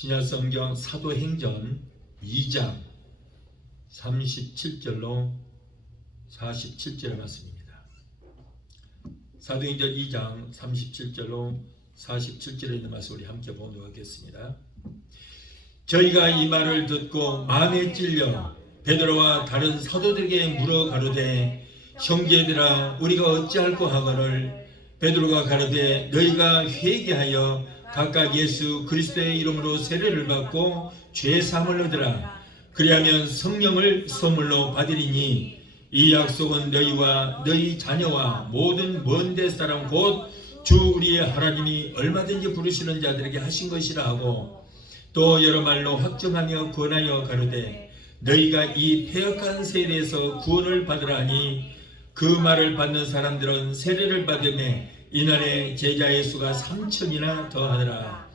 신약성경 사도행전 2장 37절로 47절의 말씀입니다. 사도행전 2장 37절로 47절에 있는 말씀 우리 함께 보도록 하겠습니다. 저희가 이 말을 듣고 마음에 찔려 베드로와 다른 사도들에게 물어 가로되 형제들아 우리가 어찌할꼬 하거늘 베드로가 가로되 너희가 회개하여 각각 예수 그리스도의 이름으로 세례를 받고 죄 사함을 얻으라. 그리하면 성령을 선물로 받으리니 이 약속은 너희와 너희 자녀와 모든 먼데 사람 곧 주 우리의 하나님이 얼마든지 부르시는 자들에게 하신 것이라 하고 또 여러 말로 확정하며 권하여 가로되 너희가 이 패역한 세례에서 구원을 받으라 하니 그 말을 받는 사람들은 세례를 받음에 이날에 제자의 수가 3,000이나 더하더라.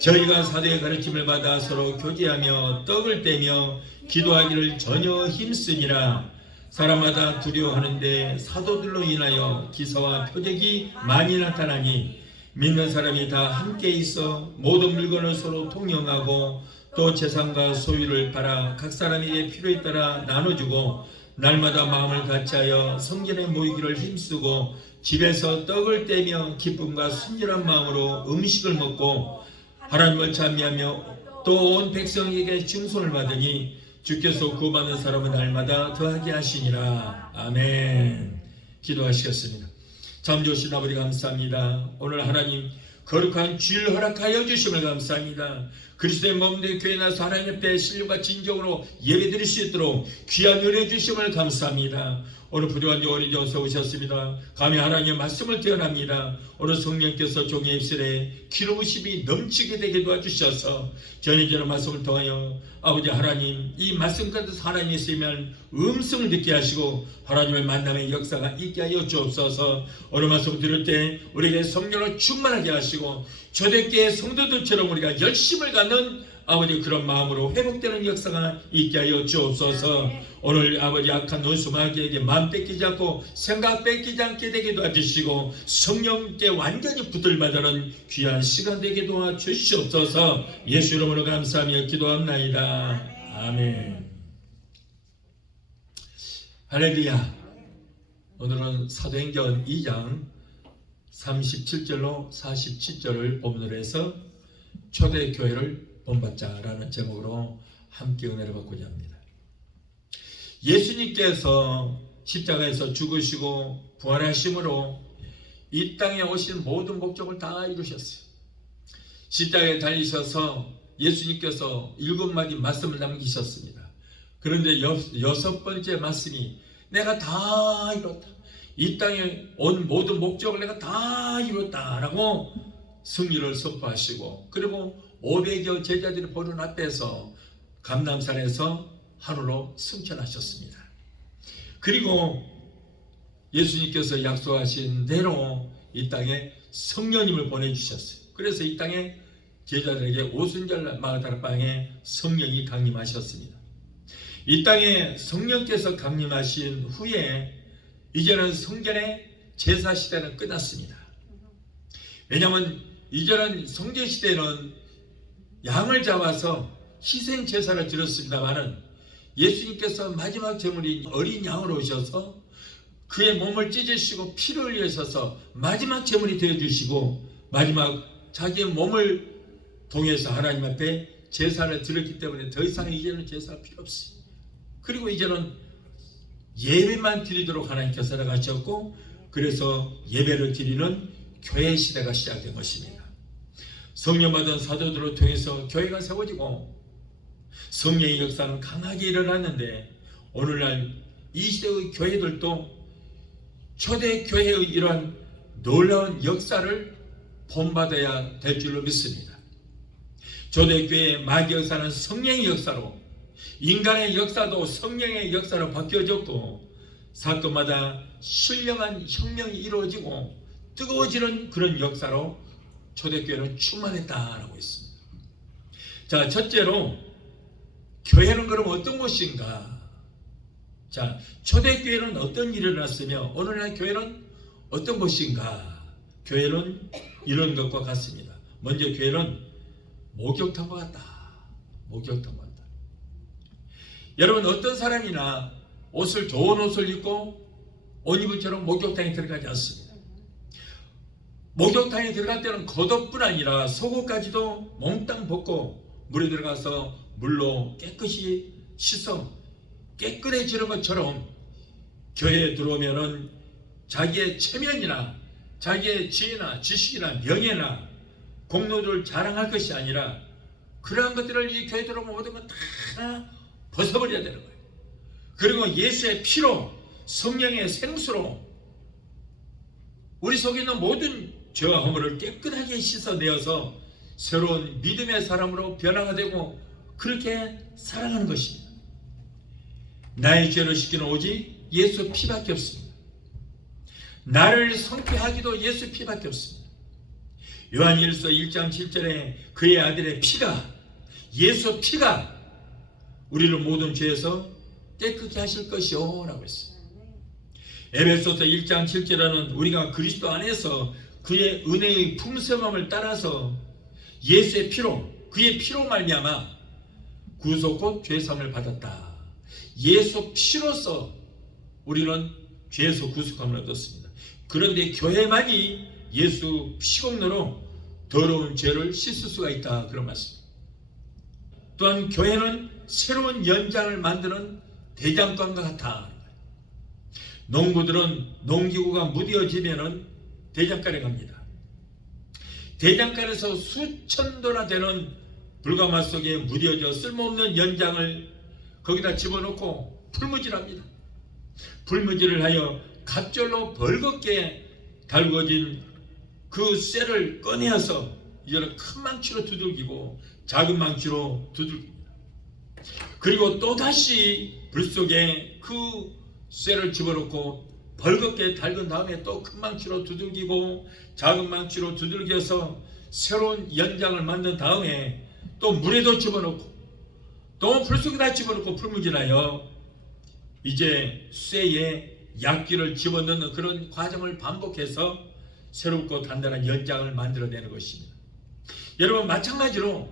저희가 사도의 가르침을 받아 서로 교제하며 떡을 떼며 기도하기를 전혀 힘쓰니라. 사람마다 두려워하는데 사도들로 인하여 기사와 표적이 많이 나타나니 믿는 사람이 다 함께 있어 모든 물건을 서로 통용하고 또 재산과 소유를 팔아 각 사람에게 필요에 따라 나눠주고 날마다 마음을 같이하여 성전에 모이기를 힘쓰고 집에서 떡을 떼며 기쁨과 순전한 마음으로 음식을 먹고 하나님을 찬미하며 또 온 백성에게 증손을 받으니 주께서 구원받는 사람은 날마다 더하게 하시니라. 아멘. 기도하시겠습니다. 참 좋으신 아버지 감사합니다. 오늘 하나님 거룩한 주일 허락하여 주심을 감사합니다. 그리스도의 몸된 교회 나서 하나님 앞에 신령과 진정으로 예배드릴 수 있도록 귀한 은혜 주심을 감사합니다. 오늘 부족한 어린 정서 오셨습니다. 감히 하나님의 말씀을 태어납니다. 오늘 성령께서 종의 입술에 기름부심이 넘치게 되게 도와주셔서 전해지는 말씀을 통하여 아버지 하나님 이 말씀 가운데서 하나님이 있으면 음성을 듣게 하시고 하나님의 만남의 역사가 있게 하여 주옵소서. 오늘 말씀 들을 때 우리에게 성령을 충만하게 하시고 초대교회 성도들처럼 우리가 열심을 갖는 아버지 그런 마음으로 회복되는 역사가 있게 하여 주옵소서. 오늘 아버지 악한 원수 마귀에게 마음 뺏기지 않고 생각 뺏기지 않게 되게 도와주시고 성령께 완전히 붙들받는 귀한 시간 되게 도와주시옵소서. 예수 이름으로 감사하며 기도합나이다. 아멘. 할렐루야. 오늘은 사도행전 2장 37절로 47절을 본문으로 해서 초대교회를 본받자라는 제목으로 함께 은혜를 받고자 합니다. 예수님께서 십자가에서 죽으시고 부활하심으로 이 땅에 오신 모든 목적을 다 이루셨어요. 십자가에 달리셔서 예수님께서 7마디 말씀을 남기셨습니다. 그런데 여섯 번째 말씀이 내가 다 이뤘다. 이 땅에 온 모든 목적을 내가 다 이뤘다라고 승리를 선포하시고 그리고 500여 제자들이 보는 앞에서 감람산에서 하루로 승천하셨습니다. 그리고 예수님께서 약속하신 대로 이 땅에 성령님을 보내주셨어요. 그래서 이 땅에 제자들에게 오순절 마가다락방에 성령이 강림하셨습니다. 이 땅에 성령께서 강림하신 후에 이제는 성전의 제사 시대는 끝났습니다. 왜냐하면 이제는 성전 시대는 양을 잡아서 희생 제사를 드렸습니다마는 예수님께서 마지막 제물인 어린 양으로 오셔서 그의 몸을 찢으시고 피를 흘리셔서 마지막 제물이 되어주시고 마지막 자기의 몸을 통해서 하나님 앞에 제사를 드렸기 때문에 더 이상 이제는 제사가 필요 없어요. 그리고 이제는 예배만 드리도록 하나님께서 나가셨고 그래서 예배를 드리는 교회 시대가 시작된 것입니다. 성령 받은 사도들을 통해서 교회가 세워지고 성령의 역사는 강하게 일어났는데 오늘날 이 시대의 교회들도 초대교회의 이러한 놀라운 역사를 본받아야 될 줄로 믿습니다. 초대교회의 마귀 역사는 성령의 역사로 인간의 역사도 성령의 역사로 바뀌어졌고 사건마다 신령한 혁명이 이루어지고 뜨거워지는 그런 역사로 초대교회는 충만했다라고 했습니다. 자, 첫째로 교회는 그럼 어떤 곳인가? 자, 초대교회는 어떤 일이 일어났으며 오늘날 교회는 어떤 곳인가? 교회는 이런 것과 같습니다. 먼저 교회는 목욕탕 것 같다. 목욕탕 것 같다. 여러분, 어떤 사람이나 옷을 좋은 옷을 입고 옷 입은 채로 목욕탕에 들어가지 않습니다. 목욕탕에 들어갈 때는 겉옷뿐 아니라 속옷까지도 몽땅 벗고 물에 들어가서 물로 깨끗이 씻어 깨끗해지는 것처럼 교회에 들어오면은 자기의 체면이나 자기의 지혜나 지식이나 명예나 공로를 자랑할 것이 아니라 그러한 것들을 이 교회에 들어오면 모든 것 다 벗어버려야 되는 거예요. 그리고 예수의 피로 성령의 생수로 우리 속에 있는 모든 죄와 허물을 깨끗하게 씻어내어서 새로운 믿음의 사람으로 변화가 되고 그렇게 살아가는 것입니다. 나의 죄를 씻기는 오직 예수 피밖에 없습니다. 나를 성취하기도 예수 피밖에 없습니다. 요한일서 1장 7절에 그의 아들의 피가, 예수 피가 우리를 모든 죄에서 깨끗게 하실 것이요 라고 했어요. 에베소서 1장 7절에는 우리가 그리스도 안에서 그의 은혜의 풍성함을 따라서 예수의 피로, 그의 피로 말미암아 구속 곧 죄사함을 받았다. 예수 피로서 우리는 죄에서 구속함을 얻었습니다. 그런데 교회만이 예수 피공로로 더러운 죄를 씻을 수가 있다, 그런 말씀입니다. 또한 교회는 새로운 연장을 만드는 대장간과 같아. 농부들은 농기구가 무뎌지면은 대장간에 갑니다. 대장간에서 수천 도나 되는 불가마 속에 무뎌져 쓸모없는 연장을 거기다 집어넣고 풀무질합니다. 풀무질을 하여 갑절로 벌겋게 달궈진 그 쇠를 꺼내어서 이제는 큰 망치로 두들기고 작은 망치로 두들깁니다. 그리고 또다시 불 속에 그 쇠를 집어넣고 벌겋게 달군 다음에 또 큰 망치로 두들기고 작은 망치로 두들겨서 새로운 연장을 만든 다음에 또 물에도 집어넣고 또 불 속에다 집어넣고 풀무질하여 이제 쇠에 약기를 집어넣는 그런 과정을 반복해서 새롭고 단단한 연장을 만들어내는 것입니다. 여러분, 마찬가지로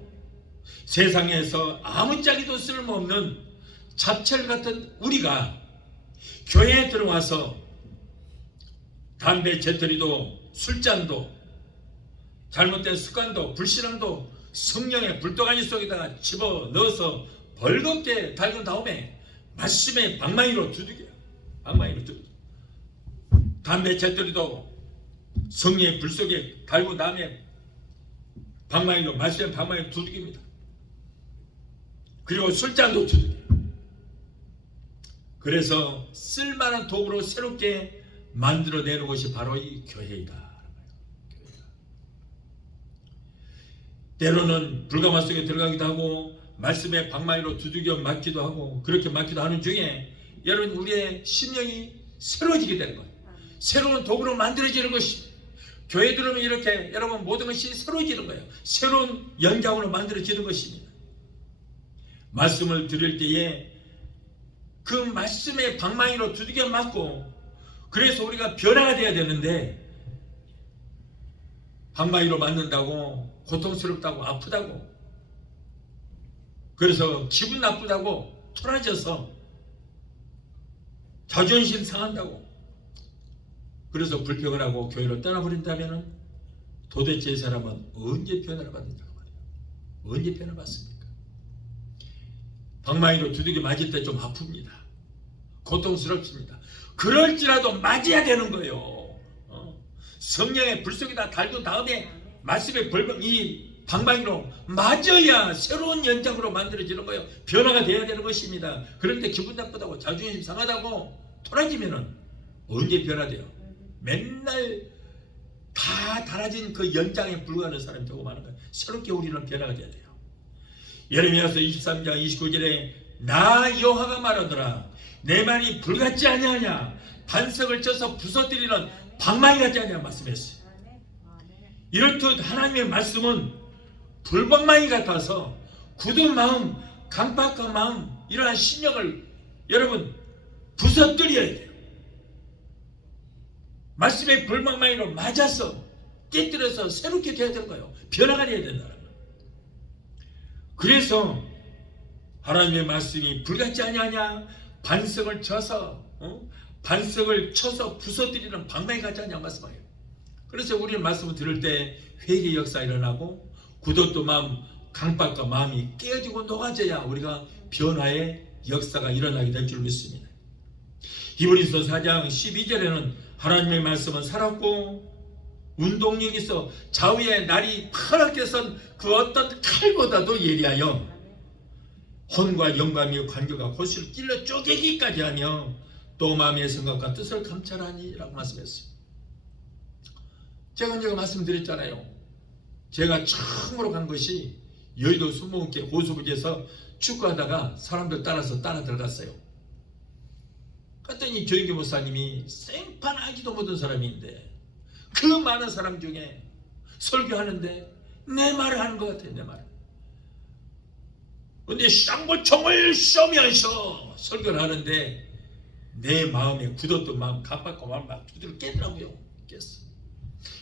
세상에서 아무짝에도 쓸모없는 잡철 같은 우리가 교회에 들어와서 담배 재떨이도 술잔도 잘못된 습관도 불신앙도 성령의 불도가니 속에다가 집어넣어서 벌겋게 달군 다음에 말씀의 방망이로 두들겨요. 방망이로 두들겨. 담배 재떨이도 성령의 불 속에 달군 다음에 방망이로 말씀의 방망이로 두들깁니다. 그리고 술잔도 두들겨요. 그래서 쓸만한 도구로 새롭게 만들어내는 것이 바로 이 교회이다. 때로는 불가마 속에 들어가기도 하고 말씀의 방망이로 두들겨 맞기도 하고 그렇게 맞기도 하는 중에 여러분, 우리의 심령이 새로워지게 되는 거예요. 새로운 도구로 만들어지는 것이, 교회 들어오면 이렇게 여러분 모든 것이 새로워지는 거예요. 새로운 연장으로 만들어지는 것입니다. 말씀을 들을 때에 그 말씀의 방망이로 두들겨 맞고 그래서 우리가 변화가 돼야 되는데 방망이로 맞는다고 고통스럽다고 아프다고 그래서 기분 나쁘다고 토라져서 자존심 상한다고 그래서 불평을 하고 교회를 떠나버린다면 도대체 이 사람은 언제 변화를 받는다고 말이에요. 언제 변화 받습니까? 방망이로 두들겨 맞을 때 좀 아픕니다. 고통스럽습니다. 그럴지라도 맞아야 되는 거예요. 성령의 불 속에다 달군 다음에 말씀의 이 방망이로 맞아야 새로운 연장으로 만들어지는 거예요. 변화가 돼야 되는 것입니다. 그런데 기분 나쁘다고 자존심 상하다고 토라지면은 언제 변화돼요? 맨날 다 달아진 그 연장에 불과하는 사람이 되고 마는 거예요. 새롭게 우리는 변화가 돼야 돼요. 예레미야서 23장 29절에 나 여호와가 말하더라 내 말이 불같지 아니하냐 반석을 쪄서 부서뜨리는 방망이 같지 아니냐 말씀했어요. 이렇듯 하나님의 말씀은 불방망이 같아서 굳은 마음, 강팍한 마음, 이러한 심령을 여러분 부서뜨려야 돼요. 말씀의 불방망이로 맞아서 깨뜨려서 새롭게 되어야 되는 거예요. 변화가 되어야 된다는 거예요. 그래서 하나님의 말씀이 불같지 아니하냐? 반석을 쳐서 반석을 쳐서 부서뜨리는 방망이 같지 않냐 말씀이에요. 그래서 우리는 말씀을 들을 때 회개 역사 일어나고 굳었던 마음, 강박과 마음이 깨어지고 녹아져야 우리가 변화의 역사가 일어나게 될 줄 믿습니다. 히브리서 4장 12절에는 하나님의 말씀은 살았고 운동력이 있어 좌우의 날이 파랗게 선 그 어떤 칼보다도 예리하여 혼과 영감이 관계가 골수를 찔러 쪼개기까지 하며 또 마음의 생각과 뜻을 감찰하니 라고 말씀했어요. 제가 말씀드렸잖아요. 제가 처음으로 간 것이 여의도 순복음교회 호수부지에서 축구하다가 사람들 따라서 따라 들어갔어요. 그랬더니 조인규 목사님이 생판 알지도 못한 사람인데 그 많은 사람 중에 설교하는데 내 말을 하는 것 같아요. 내 말. 근데 쌍보총을 쏘면서 설교를 하는데 내 마음에 굳었던 마음, 갑박과 마음 막 두드려 깨더라고요. 깼어.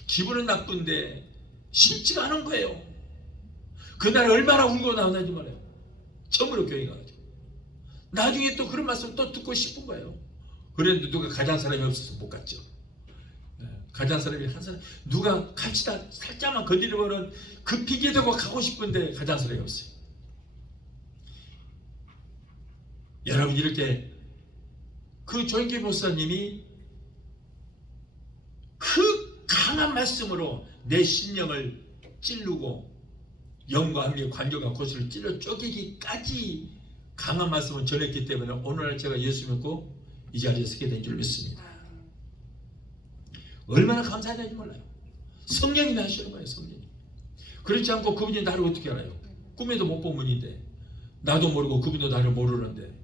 기분은 나쁜데 쉽지가 않은 거예요. 그날 얼마나 울고 나오는지 말해요. 처음으로 교회 가가지고. 나중에 또 그런 말씀 또 듣고 싶은 거예요. 그런데 누가 가장 사람이 없어서 못 갔죠. 가장 사람이 한 사람, 누가 같이다 살짝만 건드리면은 급히게 되고 가고 싶은데 가장 사람이 없어요. 여러분, 이렇게 그 조인규 목사님이 그 강한 말씀으로 내 심령을 찌르고 영과 함께 관계가 고수를 찔러 쪼개기까지 강한 말씀을 전했기 때문에 오늘날 제가 예수 믿고 이 자리에 서게 된 줄 믿습니다. 얼마나 감사해야 될지 몰라요. 성령님이 하시는 거예요. 성령님. 그렇지 않고 그분이 나를 어떻게 알아요? 꿈에도 못 본 분인데 나도 모르고 그분도 나를 모르는데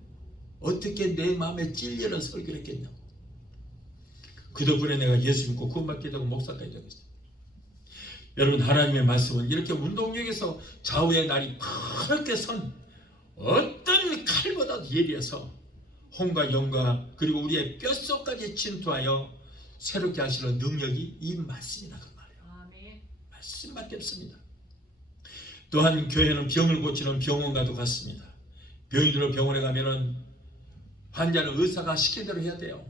어떻게 내 마음에 찔려는 설교를 했겠냐고. 그 덕분에 내가 예수 믿고 구원받게 되고 목사까지 되겠어요. 여러분, 하나님의 말씀은 이렇게 운동력에서 좌우의 날이 파랗게 선 어떤 칼보다도 예리해서 혼과 영과 그리고 우리의 뼛속까지 침투하여 새롭게 하시는 능력이 이 말씀이다 그 말이에요. 아멘. 말씀밖에 없습니다. 또한 교회는 병을 고치는 병원과도 같습니다. 병이 들어 병원에 가면은 환자는 의사가 시킨 대로 해야 돼요.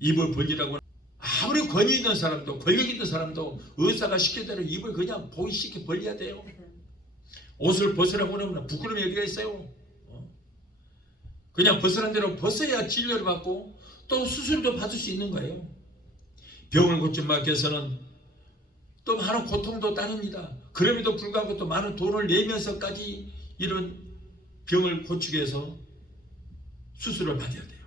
입을 벌리라고 아무리 권위 있는 사람도 권력 있는 사람도 의사가 시킨 대로 입을 그냥 보기 쉽게 벌려야 돼요. 옷을 벗으라고 그러면 부끄러움이 어디가 있어요? 그냥 벗으란 대로 벗어야 진료를 받고 또 수술도 받을 수 있는 거예요. 병을 고친 마께서는 또 많은 고통도 따릅니다. 그럼에도 불구하고 또 많은 돈을 내면서까지 이런 병을 고치기 위해서 수술을 받아야 돼요.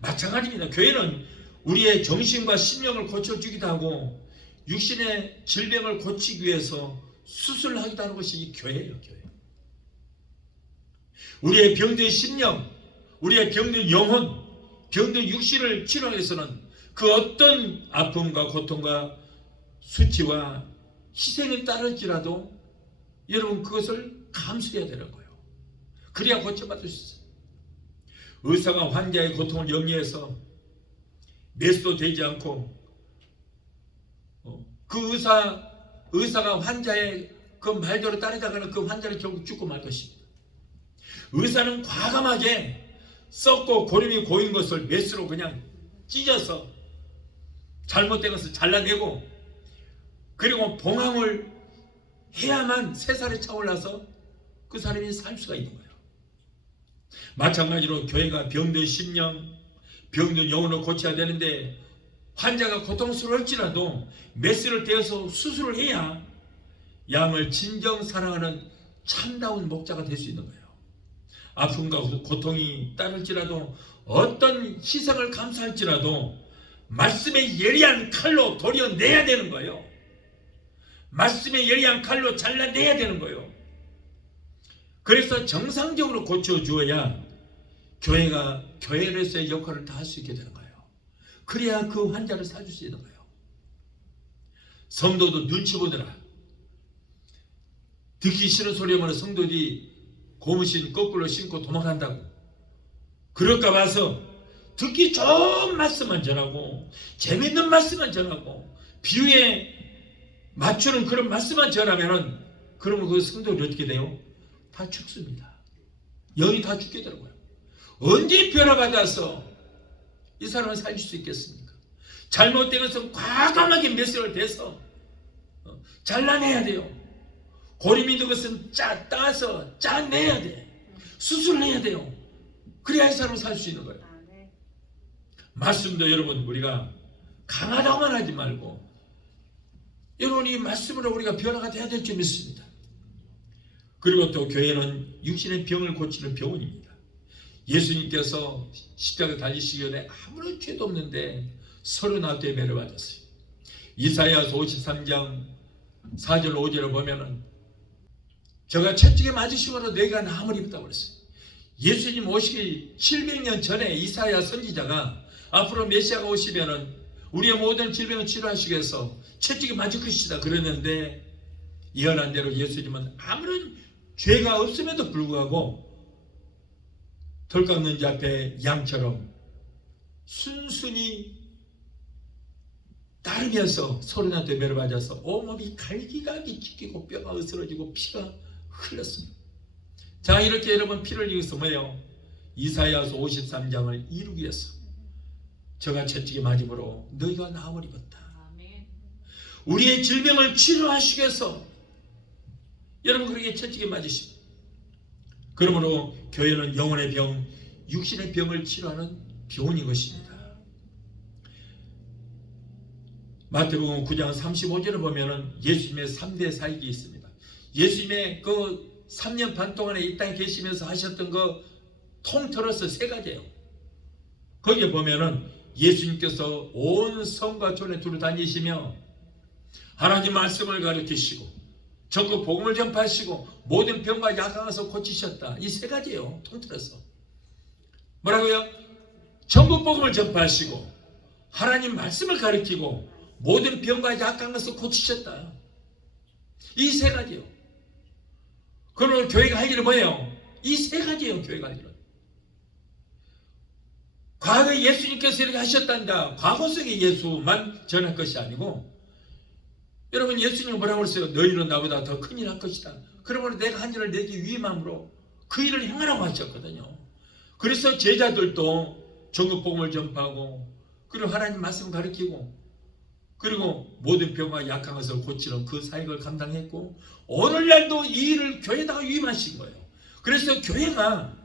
마찬가지입니다. 교회는 우리의 정신과 심령을 고쳐주기도 하고 육신의 질병을 고치기 위해서 수술을 하기도 하는 것이 이 교회예요. 교회. 우리의 병든 심령, 우리의 병든 영혼, 병든 육신을 치료하기 위해서는 그 어떤 아픔과 고통과 수치와 희생을 따를지라도 여러분 그것을 감수해야 되는 거예요. 그래야 고쳐받을 수 있어요. 의사가 환자의 고통을 염려해서 매수도 되지 않고 그 의사가 환자의 그 말대로 따르다가는 그 환자를 결국 죽고 말 것입니다. 의사는 과감하게 썩고 고름이 고인 것을 메스로 그냥 찢어서 잘못된 것을 잘라내고 그리고 봉함을 해야만 새살이 차올라서 그 사람이 살 수가 있는 거예요. 마찬가지로 교회가 병든 심령, 병든 영혼을 고쳐야 되는데 환자가 고통스러울지라도 메스를 떼어서 수술을 해야 양을 진정 사랑하는 참다운 목자가 될 수 있는 거예요. 아픔과 고통이 따를지라도 어떤 희생을 감수할지라도 말씀의 예리한 칼로 도려내야 되는 거예요. 말씀의 예리한 칼로 잘라내야 되는 거예요. 그래서 정상적으로 고쳐주어야 교회가 교회로서의 역할을 다 할 수 있게 되는 거예요. 그래야 그 환자를 살릴 수 있는 거예요. 성도도 눈치 보더라. 듣기 싫은 소리 하면 성도들이 고무신 거꾸로 신고 도망간다고. 그럴까 봐서 듣기 좋은 말씀만 전하고 재밌는 말씀만 전하고 비유에 맞추는 그런 말씀만 전하면은 그러면 그 성도들이 어떻게 돼요? 다 죽습니다. 영이 다 죽게 되더라고요. 언제 변화받아서 이 사람을 살릴 수 있겠습니까? 잘못된 것은 과감하게 메시지를 대서 잘라내야 돼요. 고림이 든 것은 따서 짜내야 돼. 수술해야 돼요. 그래야 이 사람을 살 수 있는 거예요. 말씀도 여러분 우리가 강하다고만 하지 말고 여러분 이 말씀으로 우리가 변화가 돼야 될 줄 믿습니다. 그리고 또 교회는 육신의 병을 고치는 병원입니다. 예수님께서 십자가 달리시기 전에 아무런 죄도 없는데 39대 매를 맞았어요. 이사야서 53장 4절 5절을 보면은 저가 채찍에 맞으심으로 내가 나음을 입었다고 그랬어요. 예수님 오시기 700년 전에 이사야 선지자가 앞으로 메시아가 오시면은 우리의 모든 질병을 치료하시기 위해서 채찍에 맞을 것이다 그랬는데 예언한 대로 예수님은 아무런 죄가 없음에도 불구하고 덜 깎는 자 앞에 양처럼 순순히 따르면서 39대 매를 맞아서 온몸이 갈기갈기 찢기고 뼈가 으스러지고 피가 흘렀습니다. 자, 이렇게 여러분 피를 흘리면서 뭐예요? 이사야서 53장을 이루기 위해서 저가 채찍에 맞음으로 너희가 나음을 입었다. 우리의 질병을 치료하시기 위해서 여러분 그렇게 채찍에 맞으십니다. 그러므로 교회는 영혼의 병, 육신의 병을 치료하는 병원인 것입니다. 마태복음 9장 35절을 보면은 예수님의 3대 사역이 있습니다. 예수님의 그 3년 반 동안에 이 땅에 계시면서 하셨던 거 통틀어서 세 가지예요. 거기에 보면은 예수님께서 온 성과 촌에 두루 다니시며 하나님 말씀을 가르치시고 전국 복음을 전파하시고 모든 병과 약강에서 고치셨다. 이 세 가지예요. 통틀어서. 뭐라고요? 전국 복음을 전파하시고 하나님 말씀을 가르치고 모든 병과 약강에서 고치셨다. 이 세 가지요. 그러면 교회가 할 일은 뭐예요? 이 세 가지예요. 교회가 할 일은. 과거에 예수님께서 이렇게 하셨단다. 과거 속의 예수만 전할 것이 아니고 여러분 예수님은 뭐라고 그랬어요? 너희는 나보다 더 큰일 할 것이다. 그러므로 내가 한 일을 내게 위임함으로 그 일을 행하라고 하셨거든요. 그래서 제자들도 전국 복음을 전파하고 그리고 하나님 말씀 가르치고 그리고 모든 병과 약한 것을 고치는 그 사역을 감당했고 오늘날도 이 일을 교회에다가 위임하신 거예요. 그래서 교회가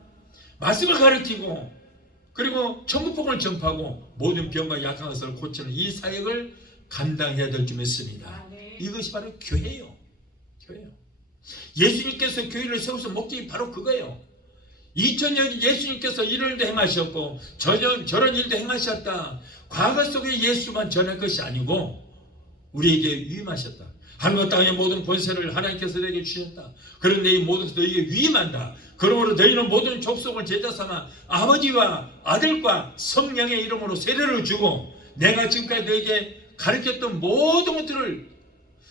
말씀을 가르치고 그리고 전국 복음을 전파하고 모든 병과 약한 것을 고치는 이 사역을 감당해야 될 줄 믿습니다. 이것이 바로 교회예요. 교회예요. 예수님께서 교회를 세우신 목적이 바로 그거예요. 2000년 예수님께서 이런 일도 행하셨고 저런 일도 행하셨다. 과거 속에 예수만 전할 것이 아니고 우리에게 위임하셨다. 하늘과 땅의 모든 권세를 하나님께서 내게 주셨다. 그런데 이 모든 것을 너희에게 위임한다. 그러므로 너희는 모든 족속을 제자 삼아 아버지와 아들과 성령의 이름으로 세례를 주고 내가 지금까지 너희에게 가르쳤던 모든 것들을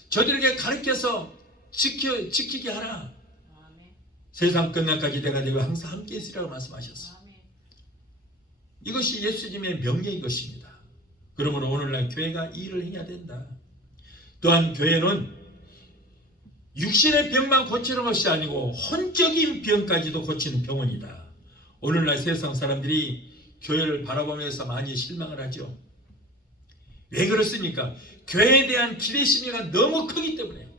저들에게 가르쳐서 지키게 하라. 아멘. 세상 끝날까지 내가 너희와 항상 함께 있으리라고 말씀하셨어요. 아멘. 이것이 예수님의 명령인 것입니다. 그러므로 오늘날 교회가 이 일을 해야 된다. 또한 교회는 육신의 병만 고치는 것이 아니고 혼적인 병까지도 고치는 병원이다. 오늘날 세상 사람들이 교회를 바라보면서 많이 실망을 하죠. 왜 그렇습니까? 교회에 대한 기대심리가 너무 크기 때문에요.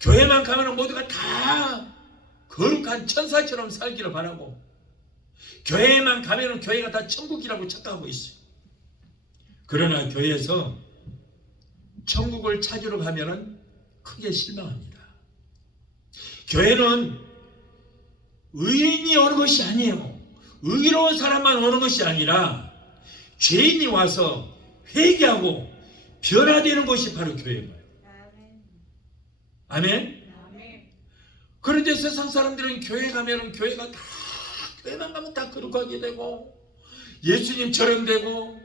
교회만 가면 모두가 다 거룩한 천사처럼 살기를 바라고 교회에만 가면 교회가 다 천국이라고 착각하고 있어요. 그러나 교회에서 천국을 찾으러 가면 크게 실망합니다. 교회는 의인이 오는 것이 아니에요. 의로운 사람만 오는 것이 아니라 죄인이 와서 회개하고 변화되는 것이 바로 교회인 거예요. 아멘? 그런데 세상 사람들은 교회 가면 교회가 다 교회만 가면 다 거룩하게 되고 예수님처럼 되고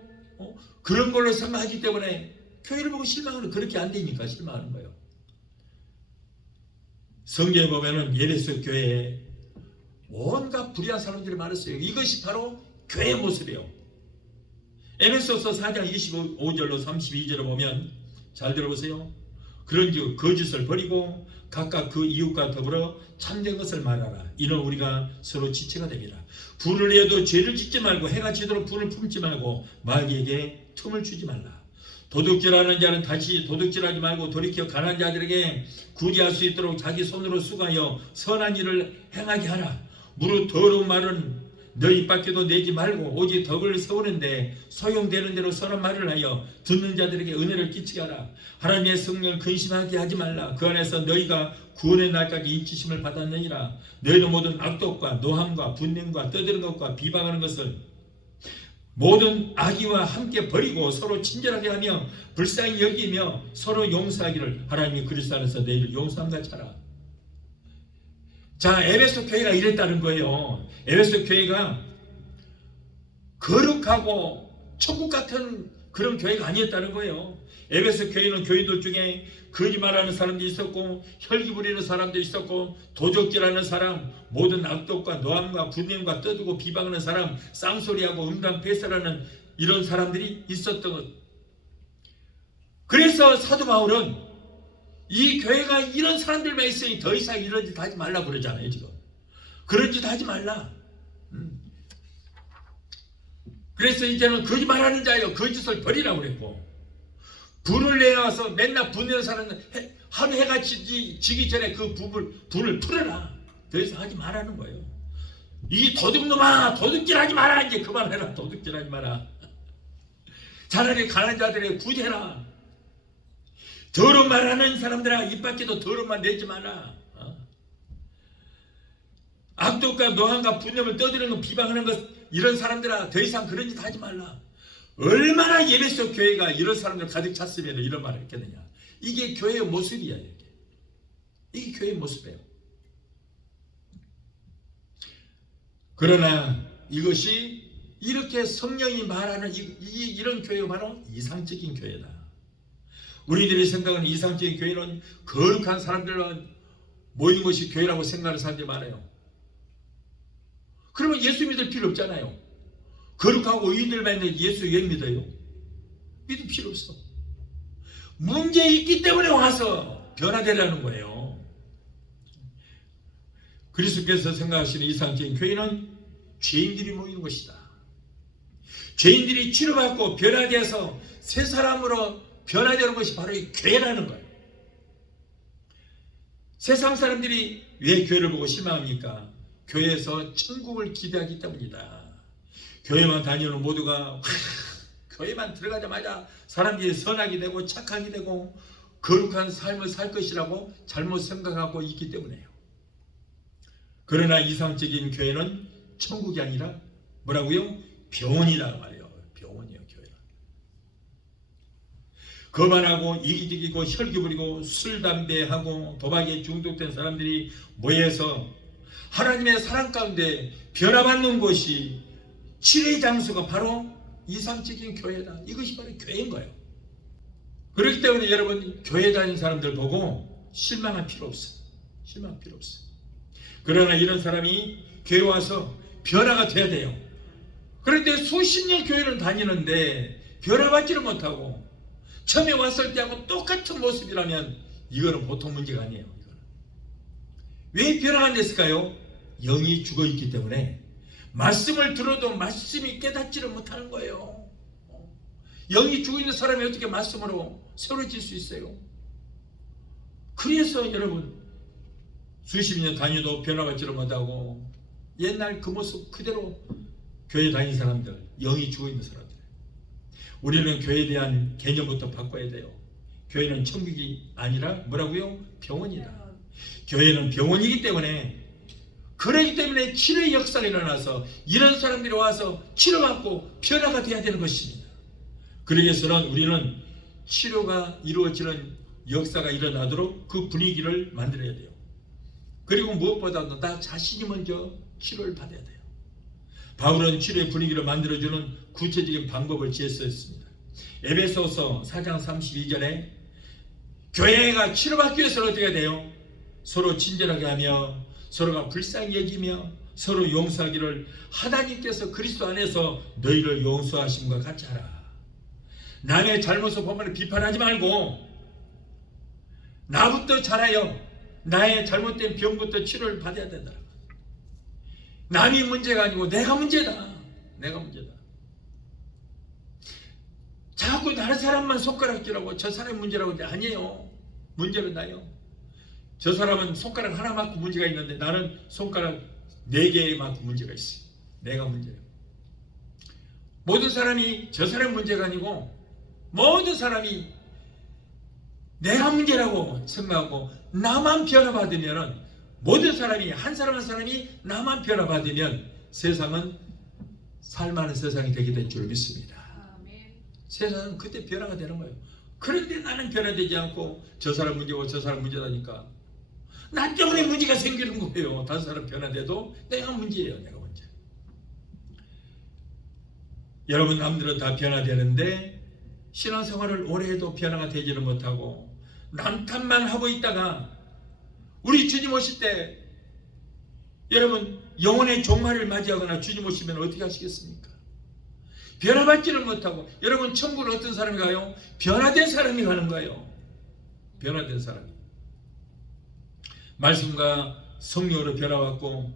그런 걸로 생각하기 때문에 교회를 보고 실망하는 그렇게 안 되니까 실망하는 거예요. 성경에 보면은 에베소 교회에 온갖 불의한 사람들이 많았어요. 이것이 바로 교회의 모습이에요. 에베소서 4장 25절로 32절을 보면 잘 들어보세요. 그런즉 거짓을 버리고 각각 그 이웃과 더불어 참된 것을 말하라. 이는 우리가 서로 지체가 됩니다. 불을 내어도 죄를 짓지 말고 해가 지도록 불을 품지 말고 마귀에게 틈을 주지 말라. 도둑질하는 자는 다시 도둑질하지 말고 돌이켜 가난한 자들에게 구제할 수 있도록 자기 손으로 수고하여 선한 일을 행하게 하라. 무릇 더러운 말은 너희 입 밖에도 내지 말고 오직 덕을 세우는데 소용되는 대로 선한 말을 하여 듣는 자들에게 은혜를 끼치게 하라. 하나님의 성령을 근심하게 하지 말라. 그 안에서 너희가 구원의 날까지 인치심을 받았느니라. 너희는 모든 악독과 노함과 분냄과 떠드는 것과 비방하는 것을 모든 악의와 함께 버리고 서로 친절하게 하며 불쌍히 여기며 서로 용서하기를 하나님이 그리스도 안에서 너희를 용서함 같이 하라. 자, 에베소 교회가 이랬다는 거예요. 에베소 교회가 거룩하고 천국 같은 그런 교회가 아니었다는 거예요. 에베소 교회는 교인들 중에 거짓말하는 사람도 있었고 혈기 부리는 사람도 있었고 도적질하는 사람, 모든 악독과 노함과 분냄과 떠들고 비방하는 사람, 쌍소리하고 음담패설하는 이런 사람들이 있었던 것. 그래서 사도 바울은 이 교회가 이런 사람들만 있으니 더 이상 이런 짓 하지 말라 그러잖아요. 지금 그런 짓 하지 말라. 그래서 이제는 거짓말하는 자여 거짓을 버리라고 그랬고, 불을 내어서 맨날 분내는 사람은 하루 해가 지기 전에 그 불을 풀어라. 더 이상 하지 말라는 거예요. 이 도둑놈아, 도둑질하지 마라. 이제 그만해라. 도둑질하지 마라. 차라리 가난한 자들에게 구제해라. 더러운 말하는 사람들아, 입 밖에도 더러운 말 내지 마라. 악독과 노함과 분념을 떠드는 비방하는 것, 이런 사람들아, 더 이상 그런 짓 하지 말라. 얼마나 에베소 교회가 이런 사람들 가득 찼으면 이런 말을 했겠느냐. 이게 교회의 모습이야. 이게 교회의 모습이에요. 그러나 이것이 이렇게 성령이 말하는 이런 교회가 바로 이상적인 교회다. 우리들이 생각하는 이상적인 교회는 거룩한 사람들만 모인 것이 교회라고 생각하는 사람들이 많아요. 그러면 예수 믿을 필요 없잖아요. 거룩하고 의인들만 있는 예수 왜 믿어요? 믿을 필요 없어. 문제 있기 때문에 와서 변화되라는 거예요. 그리스도께서 생각하시는 이상적인 교회는 죄인들이 모이는 것이다. 죄인들이 치료받고 변화되어서 새 사람으로 변화되는 것이 바로 이 교회라는 거예요. 세상 사람들이 왜 교회를 보고 실망합니까? 교회에서 천국을 기대하기 때문이다. 교회만 다니는 모두가 교회만 들어가자마자 사람들이 선하게 되고 착하게 되고 거룩한 삶을 살 것이라고 잘못 생각하고 있기 때문에요. 그러나 이상적인 교회는 천국이 아니라 뭐라고요? 병원이라 말이에요. 병원이에요. 교회는 거만하고 이기적이고 혈기 부리고 술 담배하고 도박에 중독된 사람들이 모여서 하나님의 사랑 가운데 변화받는 곳이 치료의 장소가 바로 이상적인 교회다. 이것이 바로 교회인 거예요. 그렇기 때문에 여러분, 교회 다니는 사람들 보고 실망할 필요 없어. 실망할 필요 없어. 그러나 이런 사람이 교회 와서 변화가 돼야 돼요. 그런데 수십 년 교회를 다니는데 변화받지를 못하고 처음에 왔을 때하고 똑같은 모습이라면 이거는 보통 문제가 아니에요. 이거는. 왜 변화가 안 됐을까요? 영이 죽어있기 때문에 말씀을 들어도 말씀이 깨닫지를 못하는 거예요. 영이 죽어있는 사람이 어떻게 말씀으로 세워질 수 있어요? 그래서 여러분, 수십 년 다녀도 변화받지를 못하고 옛날 그 모습 그대로 교회 다니는 사람들, 영이 죽어있는 사람들. 우리는 교회에 대한 개념부터 바꿔야 돼요. 교회는 천국이 아니라 뭐라고요? 병원이다. 교회는 병원이기 때문에, 그러기 때문에 치료의 역사가 일어나서 이런 사람들이 와서 치료받고 변화가 돼야 되는 것입니다. 그러기 위해서는 우리는 치료가 이루어지는 역사가 일어나도록 그 분위기를 만들어야 돼요. 그리고 무엇보다도 나 자신이 먼저 치료를 받아야 돼요. 바울은 치료의 분위기를 만들어주는 구체적인 방법을 제시했습니다. 에베소서 4장 32절에 교회가 치료받기 위해서는 어떻게 돼요? 서로 친절하게 하며 서로가 불쌍히 여기며 서로 용서하기를 하나님께서 그리스도 안에서 너희를 용서하심과 같이 하라. 남의 잘못을 보면 비판하지 말고 나부터 잘하여 나의 잘못된 병부터 치료를 받아야 된다. 남이 문제가 아니고 내가 문제다. 내가 문제다. 자꾸 다른 사람만 손가락질하고 저 사람이 문제라고 하는데 아니에요. 문제는 나요. 저 사람은 손가락 하나 맞고 문제가 있는데 나는 손가락 4개 맞고 문제가 있어요. 내가 문제예요. 모든 사람이 저 사람의 문제가 아니고 모든 사람이 내가 문제라고 생각하고 나만 변화받으면, 모든 사람이 한 사람 한 사람이 나만 변화받으면 세상은 살만한 세상이 되게 될 줄 믿습니다. 세상은 그때 변화가 되는 거예요. 그런데 나는 변화되지 않고 저 사람 문제고 저 사람 문제다니까 나 때문에 문제가 생기는 거예요. 다른 사람 변화돼도 내가 문제예요. 내가 문제. 여러분, 남들은 다 변화되는데 신앙생활을 오래 해도 변화가 되지를 못하고 남 탓만 하고 있다가 우리 주님 오실 때, 여러분 영혼의 종말을 맞이하거나 주님 오시면 어떻게 하시겠습니까? 변화받지를 못하고, 여러분 천국을 어떤 사람이 가요? 변화된 사람이 가는 거예요. 변화된 사람이. 말씀과 성령으로 변화받고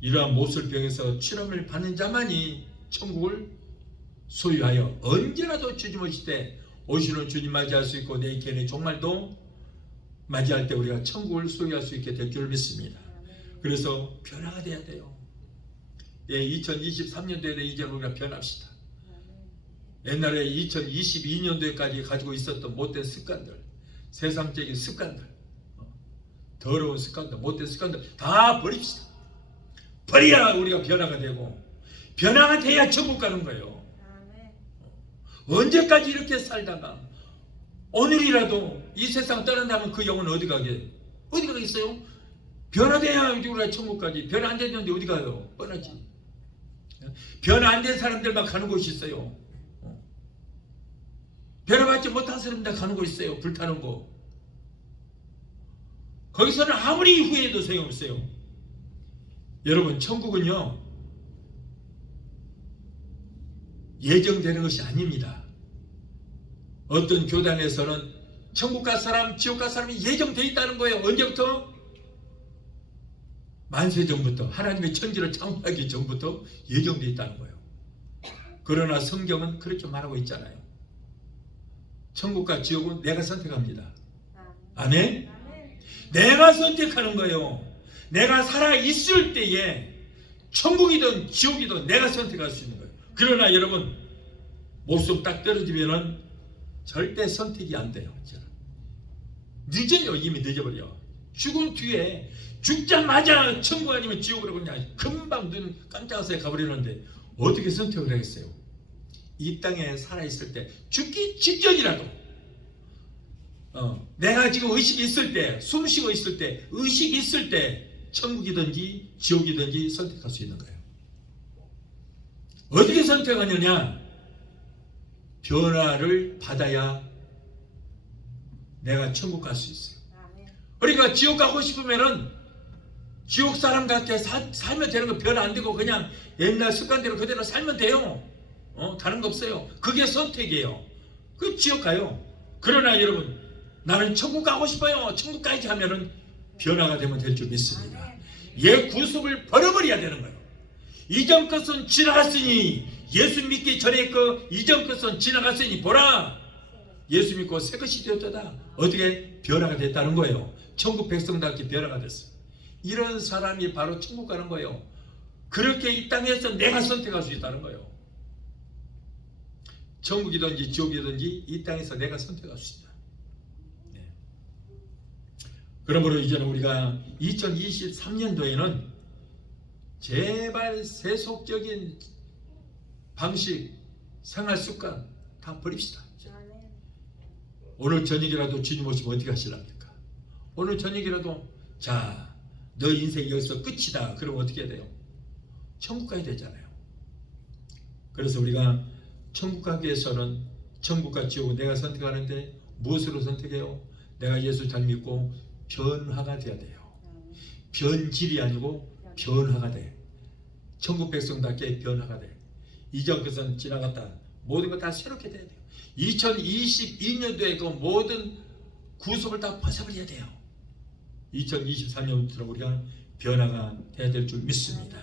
이러한 모슬병에서 치료를 받는 자만이 천국을 소유하여 언제라도 주님 오실 때, 오시는 주님 맞이할 수 있고 내 개인의 종말도 맞이할 때 우리가 천국을 소유할 수 있게 될 줄 믿습니다. 그래서 변화가 돼야 돼요. 예, 2023년도에 이제 우리가 변합시다. 옛날에 2022년도에까지 가지고 있었던 못된 습관들, 세상적인 습관들, 더러운 습관들, 못된 습관들 다 버립시다. 버려야 우리가 변화가 되고, 변화가 돼야 천국 가는 거예요. 언제까지 이렇게 살다가 오늘이라도 이 세상 떠난다면 그 영혼은 어디 가겠어요? 변화돼야 우리가 천국까지. 변화 안 됐는데 어디 가요? 뻔하지. 변화 안 된 사람들만 가는 곳이 있어요. 변화받지 못한 사람들 가는 곳 있어요. 불타는 곳. 거기서는 아무리 후회해도 소용없어요. 여러분, 천국은요 예정되는 것이 아닙니다. 어떤 교단에서는 천국 갈 사람, 지옥 갈 사람이 예정되어 있다는 거예요. 언제부터? 만세전부터, 하나님의 천지를 창조하기 전부터 예정되어 있다는 거예요. 그러나 성경은 그렇게 말하고 있잖아요. 천국과 지옥은 내가 선택합니다. 아멘? 내가 선택하는 거예요. 내가 살아있을 때에 천국이든 지옥이든 내가 선택할 수 있는 거예요. 그러나 여러분, 목숨 딱 떨어지면은 절대 선택이 안 돼요. 늦어요. 이미 늦어버려. 죽은 뒤에 죽자마자 천국 아니면 지옥으로 그냥 금방 눈 깜짝하게 가버리는데 어떻게 선택을 하겠어요? 이 땅에 살아있을 때, 죽기 직전이라도 내가 지금 의식이 있을 때, 숨쉬고 있을 때, 의식이 있을 때 천국이든지 지옥이든지 선택할 수 있는 거예요. 어떻게 선택하느냐? 변화를 받아야 내가 천국 갈 수 있어요. 그러니까 지옥 가고 싶으면은 지옥 사람 같게 살면 되는 거. 변화 안 되고 그냥 옛날 습관대로 그대로 살면 돼요. 다른 거 없어요. 그게 선택이에요. 그 지옥 가요. 그러나 여러분, 나는 천국 가고 싶어요. 천국 가야지 하면은 변화가 되면 될 줄 믿습니다. 옛 구습을 버려버려야 되는 거예요. 이전 것은 지나갔으니, 예수 믿기 전에 그 이전 것은 지나갔으니 보라, 예수 믿고 새 것이 되었다. 어떻게? 변화가 됐다는 거예요. 천국 백성답게 변화가 됐어요. 이런 사람이 바로 천국 가는 거예요. 그렇게 이 땅에서 내가 선택할 수 있다는 거예요. 천국이든지 지옥이든지 이 땅에서 내가 선택할 수 있다. 네. 그러므로 이제는 우리가 2023년도에는 제발 세속적인 방식, 생활 습관 다 버립시다. 오늘 저녁이라도 주님 오시면 어떻게 하시랍니까? 오늘 저녁이라도 자, 너 인생 여기서 끝이다. 그럼 어떻게 해야 돼요? 천국 가야 되잖아요. 그래서 우리가 천국 가기 위해서는 천국과 지옥은 내가 선택하는데 무엇으로 선택해요? 내가 예수 잘 믿고 변화가 돼야 돼요. 변질이 아니고 변화가 돼. 천국 백성답게 변화가 돼. 이전 것은 지나갔다. 모든 것 다 새롭게 돼야 돼요. 2022년도에 그 모든 구속을 다 벗어버려야 돼요. 2023년부터 우리가 변화가 돼야 될 줄 믿습니다.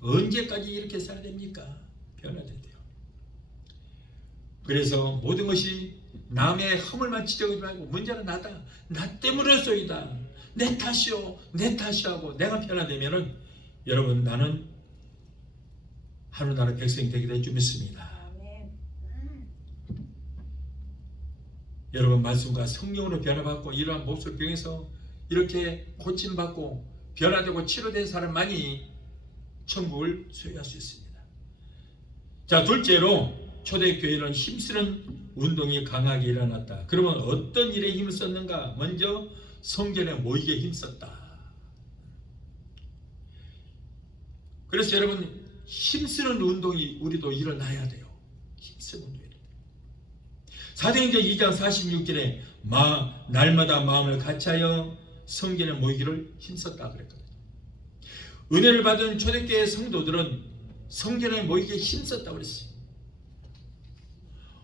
언제까지 이렇게 살아야 됩니까? 변화돼야 돼요. 그래서 모든 것이 남의 허물만 지적하지 말고 문제는 나다. 나 때문에서이다. 내 탓이요. 내 탓이하고 내가 변화되면은 여러분 나는 하늘나라 백성이 되게 될 줄 믿습니다. 여러분 말씀과 성령으로 변화받고 이러한 몹쓸 병에서 이렇게 고침받고 변화되고 치료된 사람만이 천국을 소유할 수 있습니다. 자, 둘째로 초대교회는 힘쓰는 운동이 강하게 일어났다. 그러면 어떤 일에 힘을 썼는가? 먼저 성전에 모이게 힘썼다. 그래서 여러분 힘쓰는 운동이 우리도 일어나야 돼요. 힘쓰는 운동이. 사도행전 2장 46절에 날마다 마음을 같이하여 성전에 모이기를 힘썼다 그랬거든요. 은혜를 받은 초대교회 성도들은 성전에 모이기에 힘썼다고 그랬어요.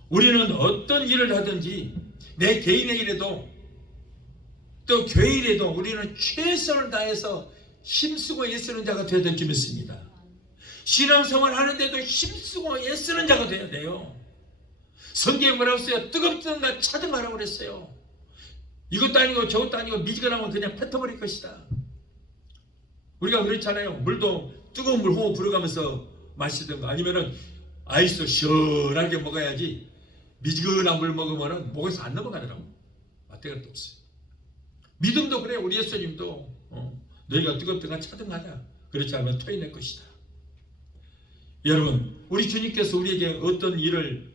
우리는 어떤 일을 하든지 내 개인의 일에도 또 교회 일에도 우리는 최선을 다해서 힘쓰고 애쓰는 자가 되어야 될 줄 믿습니다. 신앙생활 하는데도 힘쓰고 애쓰는 자가 되어야 돼요. 성경에 뭐라고 했어요? 뜨겁든가 차든가 하라고 그랬어요. 이것도 아니고 저것도 아니고 미지근하면 그냥 뱉어버릴 것이다. 우리가 그렇잖아요. 물도 뜨거운 물 호흡 불어가면서 마시든가 아니면은 아이스 시원하게 먹어야지 미지근한 물 먹으면은 목에서 안 넘어가더라고. 맛대가 또 없어요. 믿음도 그래. 우리 예수님도 너희가 뜨겁든가 차든가 하자. 그렇지 않으면 토해낼 것이다. 여러분 우리 주님께서 우리에게 어떤 일을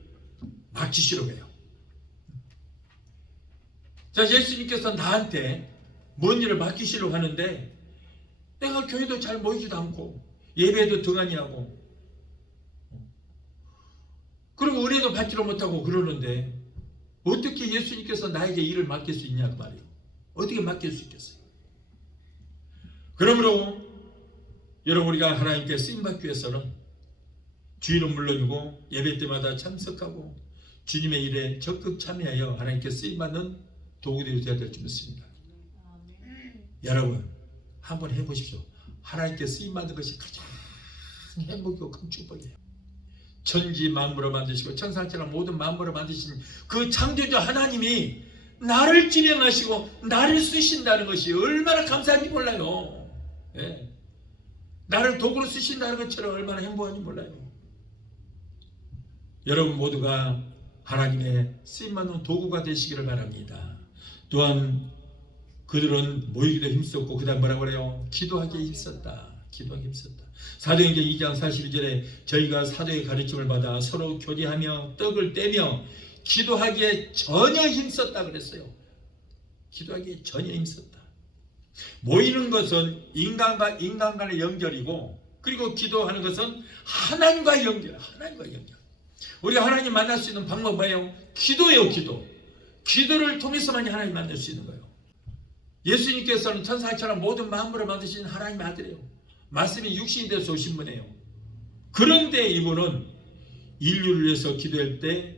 맡기시려고 해요. 자, 예수님께서 나한테 뭔 일을 맡기시려고 하는데 내가 교회도 잘 모이지도 않고 예배도 등한히 하고 그리고 은혜도 받지도 못하고 그러는데 어떻게 예수님께서 나에게 일을 맡길 수 있냐 그 말이에요. 어떻게 맡길 수 있겠어요? 그러므로 여러분 우리가 하나님께 쓰임받기 위해서는 주일은 물론이고 예배 때마다 참석하고 주님의 일에 적극 참여하여 하나님께 쓰임받는 도구들이 되어야 될 줄 믿습니다. 여러분 한번 해보십시오. 하나님께 쓰임받는 것이 가장 행복이고 큰 축복이에요. 천지 만물을 만드시고 천상천하 모든 만물을 만드신 그 창조주 하나님이 나를 지명하시고 나를 쓰신다는 것이 얼마나 감사한지 몰라요. 예. 나를 도구로 쓰신다는 것처럼 얼마나 행복한지 몰라요. 여러분 모두가 하나님의 쓰임받는 도구가 되시기를 바랍니다. 또한 그들은 모이기도 힘썼고 그 다음 뭐라고 그래요? 기도하기에 힘썼다. 기도하기에 힘썼다. 사도행전 2장 42절에 저희가 사도의 가르침을 받아 서로 교제하며 떡을 떼며 기도하기에 전혀 힘썼다 그랬어요. 기도하기에 전혀 힘썼다. 모이는 것은 인간 간의 연결이고 그리고 기도하는 것은 하나님과 연결. 우리가 하나님 만날 수 있는 방법은 뭐예요? 기도예요. 기도를 통해서만이 하나님 만날 수 있는 거예요. 예수님께서는 천사처럼 모든 만물을 만드신 하나님의 아들이에요. 말씀이 육신이 되어서 오신 분이에요. 그런데 이분은 인류를 위해서 기도할 때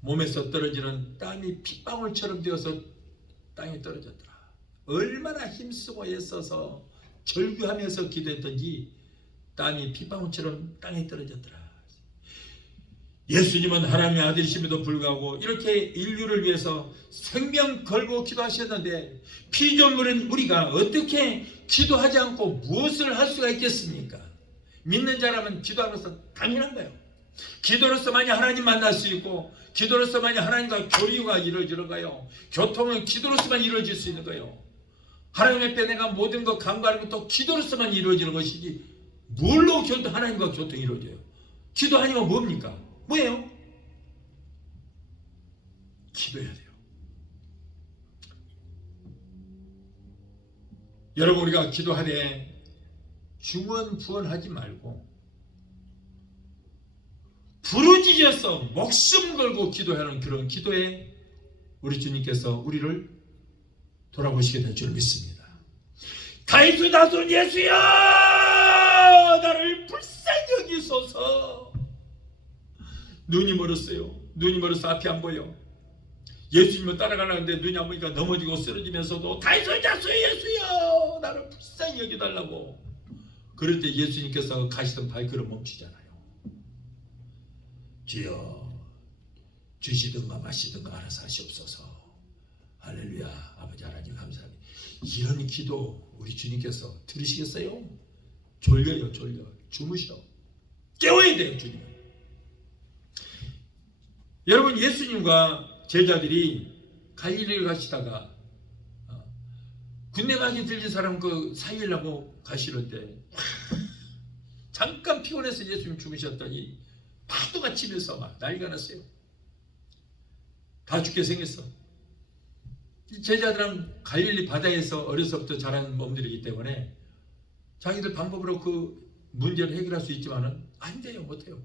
몸에서 떨어지는 땀이 핏방울처럼 되어서 땅에 떨어졌더라. 얼마나 힘쓰고 애써서 절규하면서 기도했던지 땀이 핏방울처럼 땅에 떨어졌더라. 예수님은 하나님의 아들이심에도 불구하고 이렇게 인류를 위해서 생명 걸고 기도하셨는데 피조물은 우리가 어떻게 기도하지 않고 무엇을 할 수가 있겠습니까? 믿는 자라면 기도하면서 당연한 거예요. 기도로서만이 하나님 만날 수 있고 기도로서만이 하나님과 교류가 이루어지는 거예요. 교통은 기도로서만 이루어질 수 있는 거예요. 하나님 앞에 내가 모든 것 간구하는 것도 기도로서만 이루어지는 것이지 뭘로 하나님과 교통이 이루어져요? 기도 아니면 뭡니까? 뭐예요? 기도해야 돼요. 여러분 우리가 기도하되 중언부언하지 말고 부르짖어서 목숨 걸고 기도하는 그런 기도에 우리 주님께서 우리를 돌아보시게 될 줄 믿습니다. 다윗의 자손 예수여 나를 불쌍히 여기소서. 눈이 멀었어요. 눈이 멀어서 앞이 안 보여. 예수님을 따라가려는데 눈이 안 보니까 넘어지고 쓰러지면서도 다윗의 자수 예수여 나를 불쌍히 여겨달라고. 그럴 때 예수님께서 가시던 발걸음 멈추잖아요. 주여 주시든가 마시든가 알아서 하시옵소서. 할렐루야. 아버지 하나님 감사합니다. 이런 기도 우리 주님께서 들으시겠어요? 졸려요. 졸려. 주무셔. 깨워야 돼요. 주님. 여러분, 예수님과 제자들이 갈릴리를 가시다가 군대막이 들린 사람 그 살리려고 가시는데 잠깐 피곤해서 예수님 주무셨더니 파도가 치면서 막 난리가 났어요. 다 죽게 생겼어. 제자들은 갈릴리 바다에서 어려서부터 자란 몸들이기 때문에 자기들 방법으로 그 문제를 해결할 수 있지만은 안 돼요. 못해요.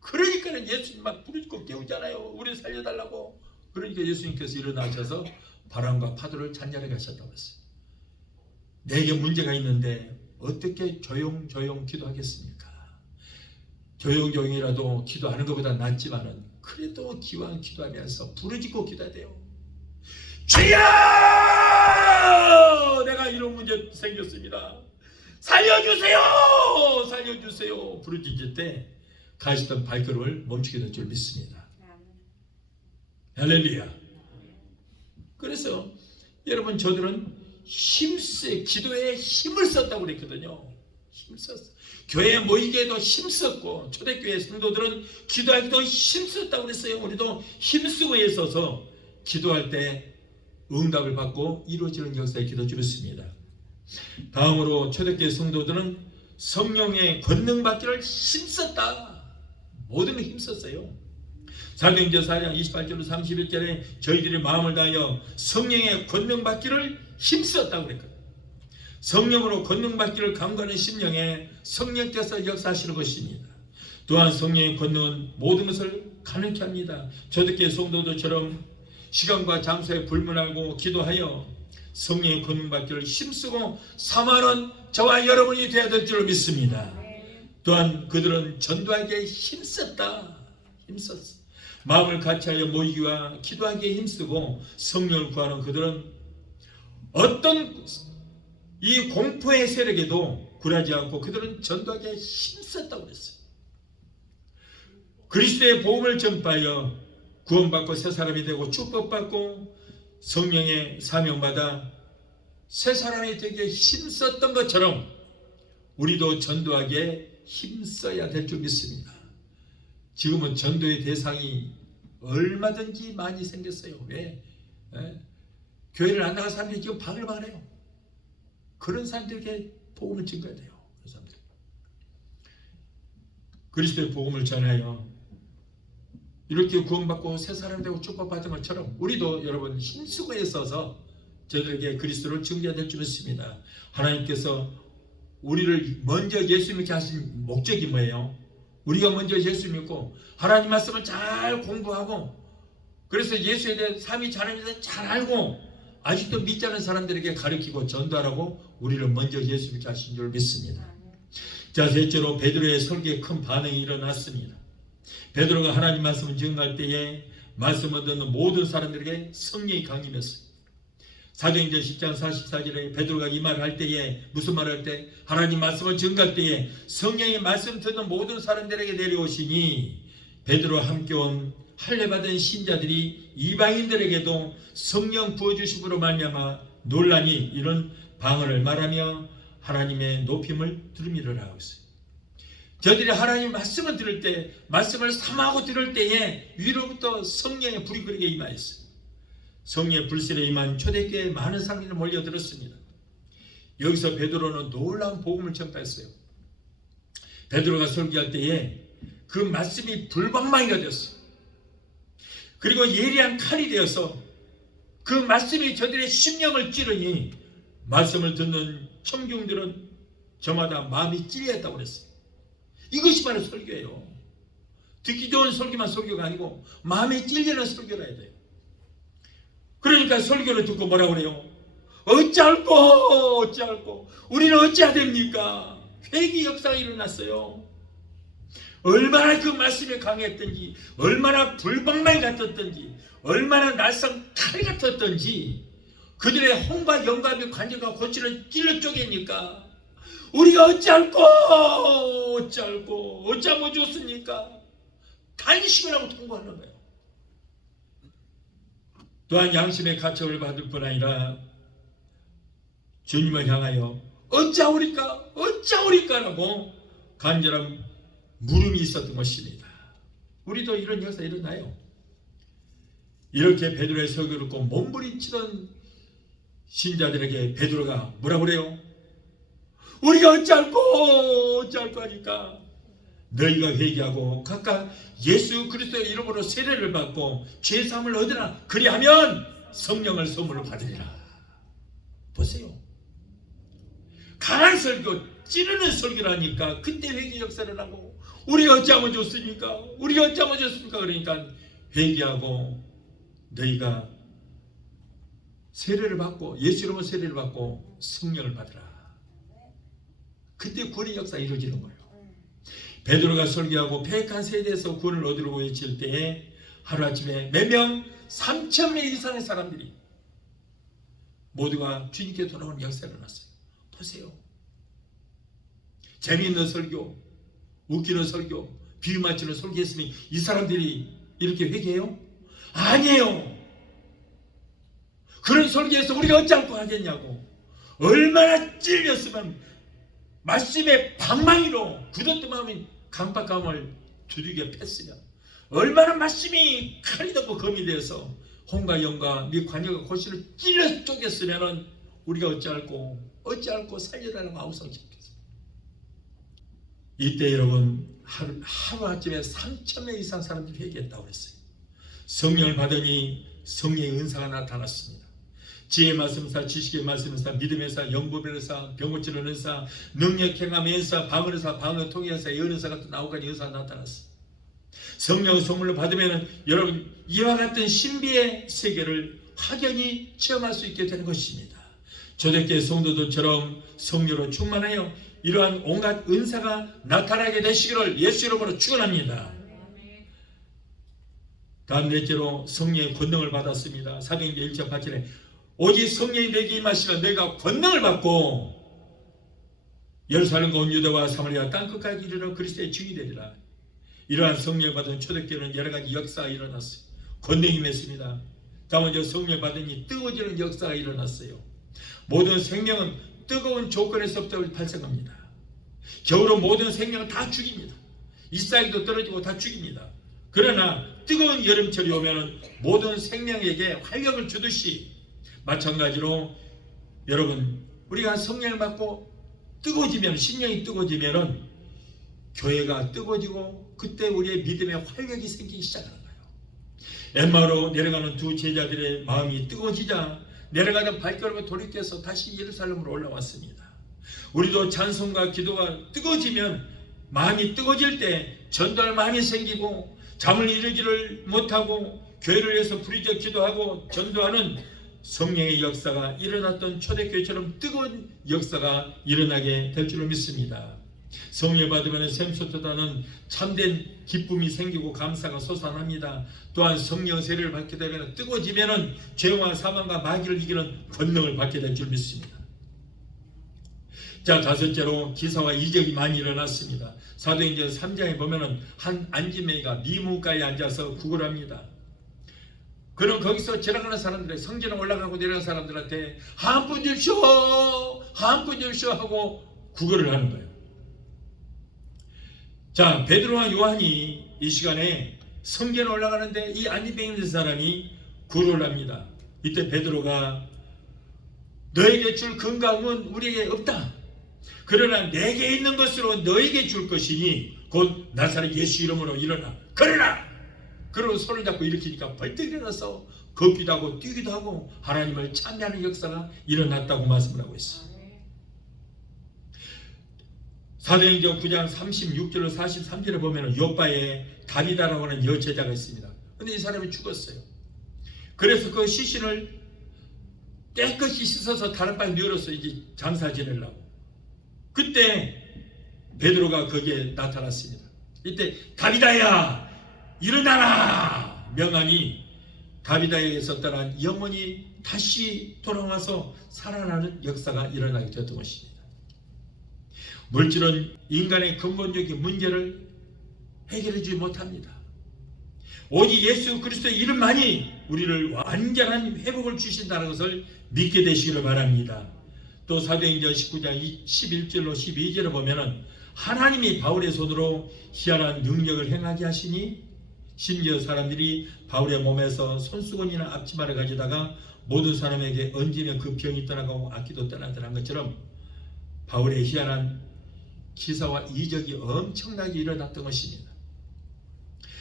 그러니까는 예수님 막 부르짖고 깨우잖아요. 우리 살려달라고. 그러니까 예수님께서 일어나셔서 바람과 파도를 잔잔하게 하셨다고 했어요. 내게 문제가 있는데 어떻게 조용조용 기도하겠습니까? 조용조용이라도 기도하는 것보다 낫지만은 그래도 기왕 기도하면서 부르짖고 기도해야 돼요. 주여! 내가 이런 문제 생겼습니다. 살려주세요! 살려주세요! 부르짖을 때 가시던 발걸음을 멈추게 될 줄 믿습니다. 할렐루야. 그래서 여러분, 저들은 기도에 힘을 썼다고 그랬거든요. 힘썼어. 교회에 모이기에도 힘썼고 초대교회 성도들은 기도하기도 힘썼다고 그랬어요. 우리도 힘쓰고 있어서 기도할 때 응답을 받고 이루어지는 역사에 기도 드렸습니다. 다음으로 초대교회 성도들은 성령의 권능 받기를 힘썼다. 모든 걸 힘썼어요. 사도행전 4장 28절로 31절에 저희들이 마음을 다하여 성령의 권능 받기를 힘썼다고 그랬거든요. 성령으로 권능 받기를 간구하는 심령에 성령께서 역사하시는 것입니다. 또한 성령의 권능은 모든 것을 가능케 합니다. 초대교회 성도들처럼 시간과 장소에 불문하고 기도하여 성령의 권능 받기를 힘쓰고 삼하는 저와 여러분이 되어야 될 줄로 믿습니다. 또한 그들은 전도하기에 힘썼다. 힘썼어. 마음을 같이하여 모이기와 기도하기에 힘쓰고 성령을 구하는 그들은 어떤 이 공포의 세력에도 굴하지 않고 그들은 전도하기에 힘썼다고 그랬어요. 그리스도의 복음을 전파하여 구원받고 새 사람이 되고 축복받고 성령의 사명받아 새 사람이 되기에 힘썼던 것처럼 우리도 전도하기에 힘써야 될 줄 믿습니다. 지금은 전도의 대상이 얼마든지 많이 생겼어요. 왜? 교회를 안 나간 사람들이 지금 바글바글해요. 그런 사람들에게 복음을 전가해야 돼요. 그런 사람들. 그리스도의 복음을 전하여 이렇게 구원받고 새 사람 되고 축복받은 것처럼 우리도 여러분 힘쓰고 있어서 저들에게 그리스도를 증거해야 될 줄 믿습니다. 하나님께서 우리를 먼저 예수 믿게 하신 목적이 뭐예요? 우리가 먼저 예수 믿고 하나님 말씀을 잘 공부하고 그래서 예수에 대해 삼위 하나님에 대해 잘 알고 아직도 믿지 않는 사람들에게 가르치고 전도하라고 우리를 먼저 예수 믿게 하신 줄 믿습니다. 자, 셋째로 베드로의 설교에 큰 반응이 일어났습니다. 베드로가 하나님 말씀을 증거할 때에 말씀을 듣는 모든 사람들에게 성령이 강림했어요. 사도행전 10장 44절에 베드로가 이 말을 할 때에 무슨 말을 할 때? 하나님 말씀을 증거할 때에 성령의 말씀 듣는 모든 사람들에게 내려오시니 베드로와 함께 온 할례받은 신자들이 이방인들에게도 성령 부어주심으로 말미암아 놀라니 이런 방언을 말하며 하나님의 높임을 들음이라 하고 있어요. 저들이 하나님 말씀을 들을 때 말씀을 삼하고 들을 때에 위로부터 성령의 불이 그에게 임하였어요. 성령의 불실에 임한 초대교회에 많은 사람들이 몰려들었습니다. 여기서 베드로는 놀라운 복음을 전파했어요. 베드로가 설교할 때에 그 말씀이 불방망이가 되었어요. 그리고 예리한 칼이 되어서 그 말씀이 저들의 심령을 찌르니 말씀을 듣는 청중들은 저마다 마음이 찔렸다고 그랬어요. 이것이 바로 설교예요. 듣기 좋은 설교만 설교가 아니고 마음이 찔리는 설교를 해야 돼요. 그러니까 설교를 듣고 뭐라고 그래요? 어찌할꼬 우리는 어찌해야 됩니까? 회개 역사가 일어났어요. 얼마나 그 말씀이 강했던지 얼마나 불방망이 같았던지 얼마나 날상 칼 같았던지 그들의 홍과 영감의 관절과 고치를 찔러 쪼개니까 우리가 어찌하면 좋습니까? 단식을 하고 통보하는 거예요. 또한 양심의 가책을 받을 뿐 아니라 주님을 향하여 어찌하오리까라고 간절한 물음이 있었던 것입니다. 우리도 이런 역사 일어나요. 이렇게 베드로의 설교를 듣고 몸부림치던 신자들에게 베드로가 뭐라 그래요? 우리가 어찌할꼬 하니까 너희가 회개하고 각각 예수 그리스도의 이름으로 세례를 받고 죄사함을 얻으라. 그리하면 성령을 선물로 받으리라. 보세요. 강한 설교, 찌르는 설교를 하니까 그때 회개 역사를 하고 우리가 어찌하면 좋습니까? 그러니까 회개하고 너희가 세례를 받고 예수 이름으로 세례를 받고 성령을 받으라. 그때 구원의 역사가 이루어지는 거예요. 베드로가 설교하고 패역한 세대에서 구원을 얻으려고 외칠 때에 하루아침에 몇 명? 3,000명 이상의 사람들이 모두가 주님께 돌아오는 역사가 일어났어요. 보세요. 재미있는 설교, 웃기는 설교, 비유 맞추는 설교했으니 이 사람들이 이렇게 회개해요? 아니에요. 그런 설교에서 우리가 어찌할꼬 하겠냐고. 얼마나 찔렸으면 말씀의 방망이로 굳었던 마음이 강박감을 두들겨 팼으면 얼마나 말씀이 칼이 덮고 검이 되어서 홍과 영과 네 관여가 고시를 찔러 쪼갰으면 우리가 어찌할꼬 살려달라고 아우성 시켰어요. 이때 여러분 하루아침에 3,000명 이상 사람들이 회개했다고 그랬어요. 성령을 받으니 성령의 은사가 나타났습니다. 지혜의 말씀사, 지식의 말씀사, 믿음의 사, 영법의 사, 병고치는 은사, 능력 행함의 은사, 방언의 사, 방언 통의 은사, 예언의 사 같은 9가지 은사가 나타났어요. 성령의 선물로 받으면 여러분 이와 같은 신비의 세계를 확연히 체험할 수 있게 되는 것입니다. 초대교회 성도들처럼 성령으로 충만하여 이러한 온갖 은사가 나타나게 되시기를 예수 이름으로 축원합니다. 다음 넷째로 성령의 권능을 받았습니다. 사도행전 1장 8절에 오직 성령이 내게 임하시면 내가 권능을 받고 예루살렘과 온 유다와 사마리아 땅끝까지 이르러 그리스도의 증인이 되리라. 이러한 성령을 받은 초대교회는 여러 가지 역사가 일어났어요. 권능이 맺습니다. 다음 먼저 성령을 받으니 뜨거워지는 역사가 일어났어요. 모든 생명은 뜨거운 조건에서부터 발생합니다. 겨울은 모든 생명을 다 죽입니다. 잎사귀도 떨어지고 다 죽입니다. 그러나 뜨거운 여름철이 오면 모든 생명에게 활력을 주듯이 마찬가지로 여러분 우리가 성령을 받고 뜨거워지면 신령이 뜨거워지면 교회가 뜨거워지고 그때 우리의 믿음의 활력이 생기기 시작하는 거예요. 엠마오로 내려가는 두 제자들의 마음이 뜨거워지자 내려가던 발걸음을 돌이켜서 다시 예루살렘으로 올라왔습니다. 우리도 찬송과 기도가 뜨거워지면 마음이 뜨거워질 때 전도할 마음이 생기고 잠을 이루지를 못하고 교회를 위해서 부르짖어 기도하고 전도하는 성령의 역사가 일어났던 초대교회처럼 뜨거운 역사가 일어나게 될 줄로 믿습니다. 성령을 받으면 샘솟도다는 참된 기쁨이 생기고 감사가 솟아납니다. 또한 성령 세례를 받게 되면 뜨거워지면 죄와 사망과 마귀를 이기는 권능을 받게 될 줄 믿습니다. 자, 다섯째로 기사와 이적이 많이 일어났습니다. 사도행전 3장에 보면은 한 안지매가 미문가에 앉아서 구걸합니다. 그럼 거기서 지나가는 사람들의 성전에 올라가고 내려가는 사람들한테 한 푼 줍시오 하고 구걸을 하는 거예요. 자, 베드로와 요한이 이 시간에 성전에 올라가는데 이 안지매에 있는 사람이 구걸을 합니다. 이때 베드로가 너에게 줄 건강은 우리에게 없다. 그러나 내게 있는 것으로 너에게 줄 것이니 곧 나사렛 예수 이름으로 일어나 걸으라. 그러고 손을 잡고 일으키니까 벌떡 일어나서 걷기도 하고 뛰기도 하고 하나님을 찬미하는 역사가 일어났다고 말씀을 하고 있어요. 사도행전 9장 36절로 43절에 보면 요바에 다비다라고 하는 여제자가 있습니다. 근데 이 사람이 죽었어요. 그래서 그 시신을 깨끗이 씻어서 다른방에 뉘어서 이제 장사 지내려고. 그때 베드로가 거기에 나타났습니다. 이때 다비다야 일어나라 명하니 다비다에게 있었던 영혼이 다시 돌아와서 살아나는 역사가 일어나게 되었던 것입니다. 물질은 인간의 근본적인 문제를 해결해주지 못합니다. 오직 예수 그리스도의 이름만이 우리를 완전한 회복을 주신다는 것을 믿게 되시기를 바랍니다. 또 사도행전 19장 11절로 12절을 보면은 하나님이 바울의 손으로 희한한 능력을 행하게 하시니 심지어 사람들이 바울의 몸에서 손수건이나 앞치마를 가져다가 모든 사람에게 얹으면 그 병이 떠나가고 악기도 떠나더란 것처럼 바울의 희한한 기사와 이적이 엄청나게 일어났던 것입니다.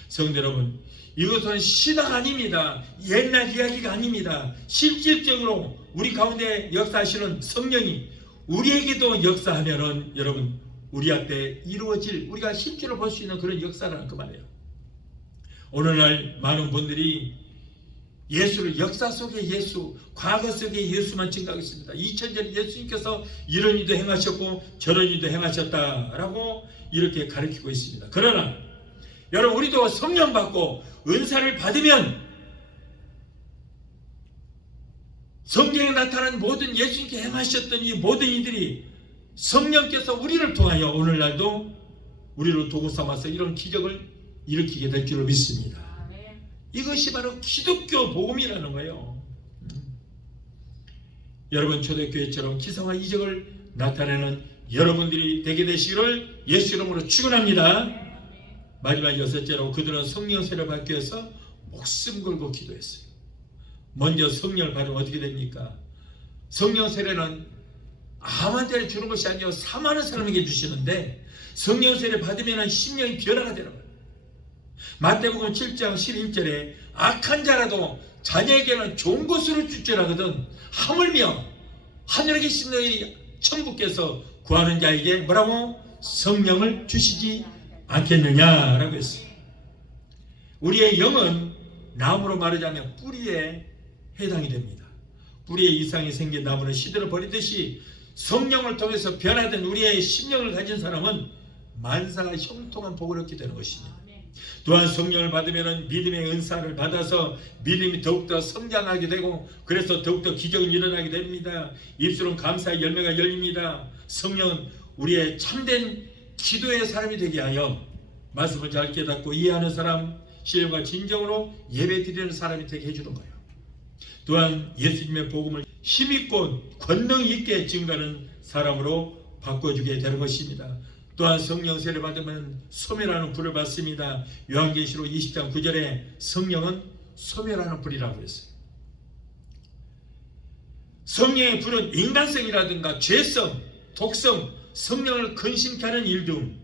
성도 여러분, 이것은 시대가 아닙니다. 옛날 이야기가 아닙니다. 실질적으로 우리 가운데 역사하시는 성령이 우리에게도 역사하면은 여러분 우리 앞에 이루어질, 우리가 실제로 볼 수 있는 그런 역사라는 그 말이에요. 오늘날 많은 분들이 예수를, 역사 속의 예수, 과거 속의 예수만 증가하고 있습니다. 2000년 예수님께서 이런 일도 행하셨고 저런 일도 행하셨다라고 이렇게 가르치고 있습니다. 그러나 여러분, 우리도 성령 받고 은사를 받으면 성경에 나타난 모든 예수님께 행하셨던 이 모든 이들이 성령께서 우리를 통하여 오늘날도 우리를 도구 삼아서 이런 기적을 일으키게 될 줄로 믿습니다. 이것이 바로 기독교 복음이라는 거예요. 여러분, 초대교회처럼 기사와 이적을 나타내는 여러분들이 되게 되시기를 예수 이름으로 축원합니다. 마지막 6째로 그들은 성령 세례를 받기 위해서 목숨 걸고 기도했어요. 먼저 성령을 받으면 어떻게 됩니까? 성령 세례는 아무한테나 주는 것이 아니고 사모하는 사람에게 주시는데 성령 세례 받으면 심령이 변화가 되는 거예요. 마태복음 7장 11절에 악한 자라도 자녀에게는 좋은 것으로 줄지라거든 하물며 하늘에 계신 너희 천부께서 구하는 자에게 뭐라고? 성령을 주시지 않겠느냐라고 했어요. 우리의 영은 나무로 말하자면 뿌리에 해당이 됩니다. 뿌리에 이상이 생긴 나무는 시들어 버리듯이 성령을 통해서 변화된 우리의 심령을 가진 사람은 만사가 형통한 복을 얻게 되는 것입니다. 또한 성령을 받으면 믿음의 은사를 받아서 믿음이 더욱더 성장하게 되고 그래서 더욱더 기적은 일어나게 됩니다. 입술은 감사의 열매가 열립니다. 성령은 우리의 참된 기도의 사람이 되게 하여 말씀을 잘 깨닫고 이해하는 사람, 신령과 진정으로 예배 드리는 사람이 되게 해주는 거예요. 또한 예수님의 복음을 힘있고 권능 있게 증가하는 사람으로 바꿔주게 되는 것입니다. 또한 성령 세례 받으면 소멸하는 불을 받습니다. 요한계시록 20장 9절에 성령은 소멸하는 불이라고 했어요. 성령의 불은 인간성이라든가 죄성, 독성, 성령을 근심케 하는 일 등,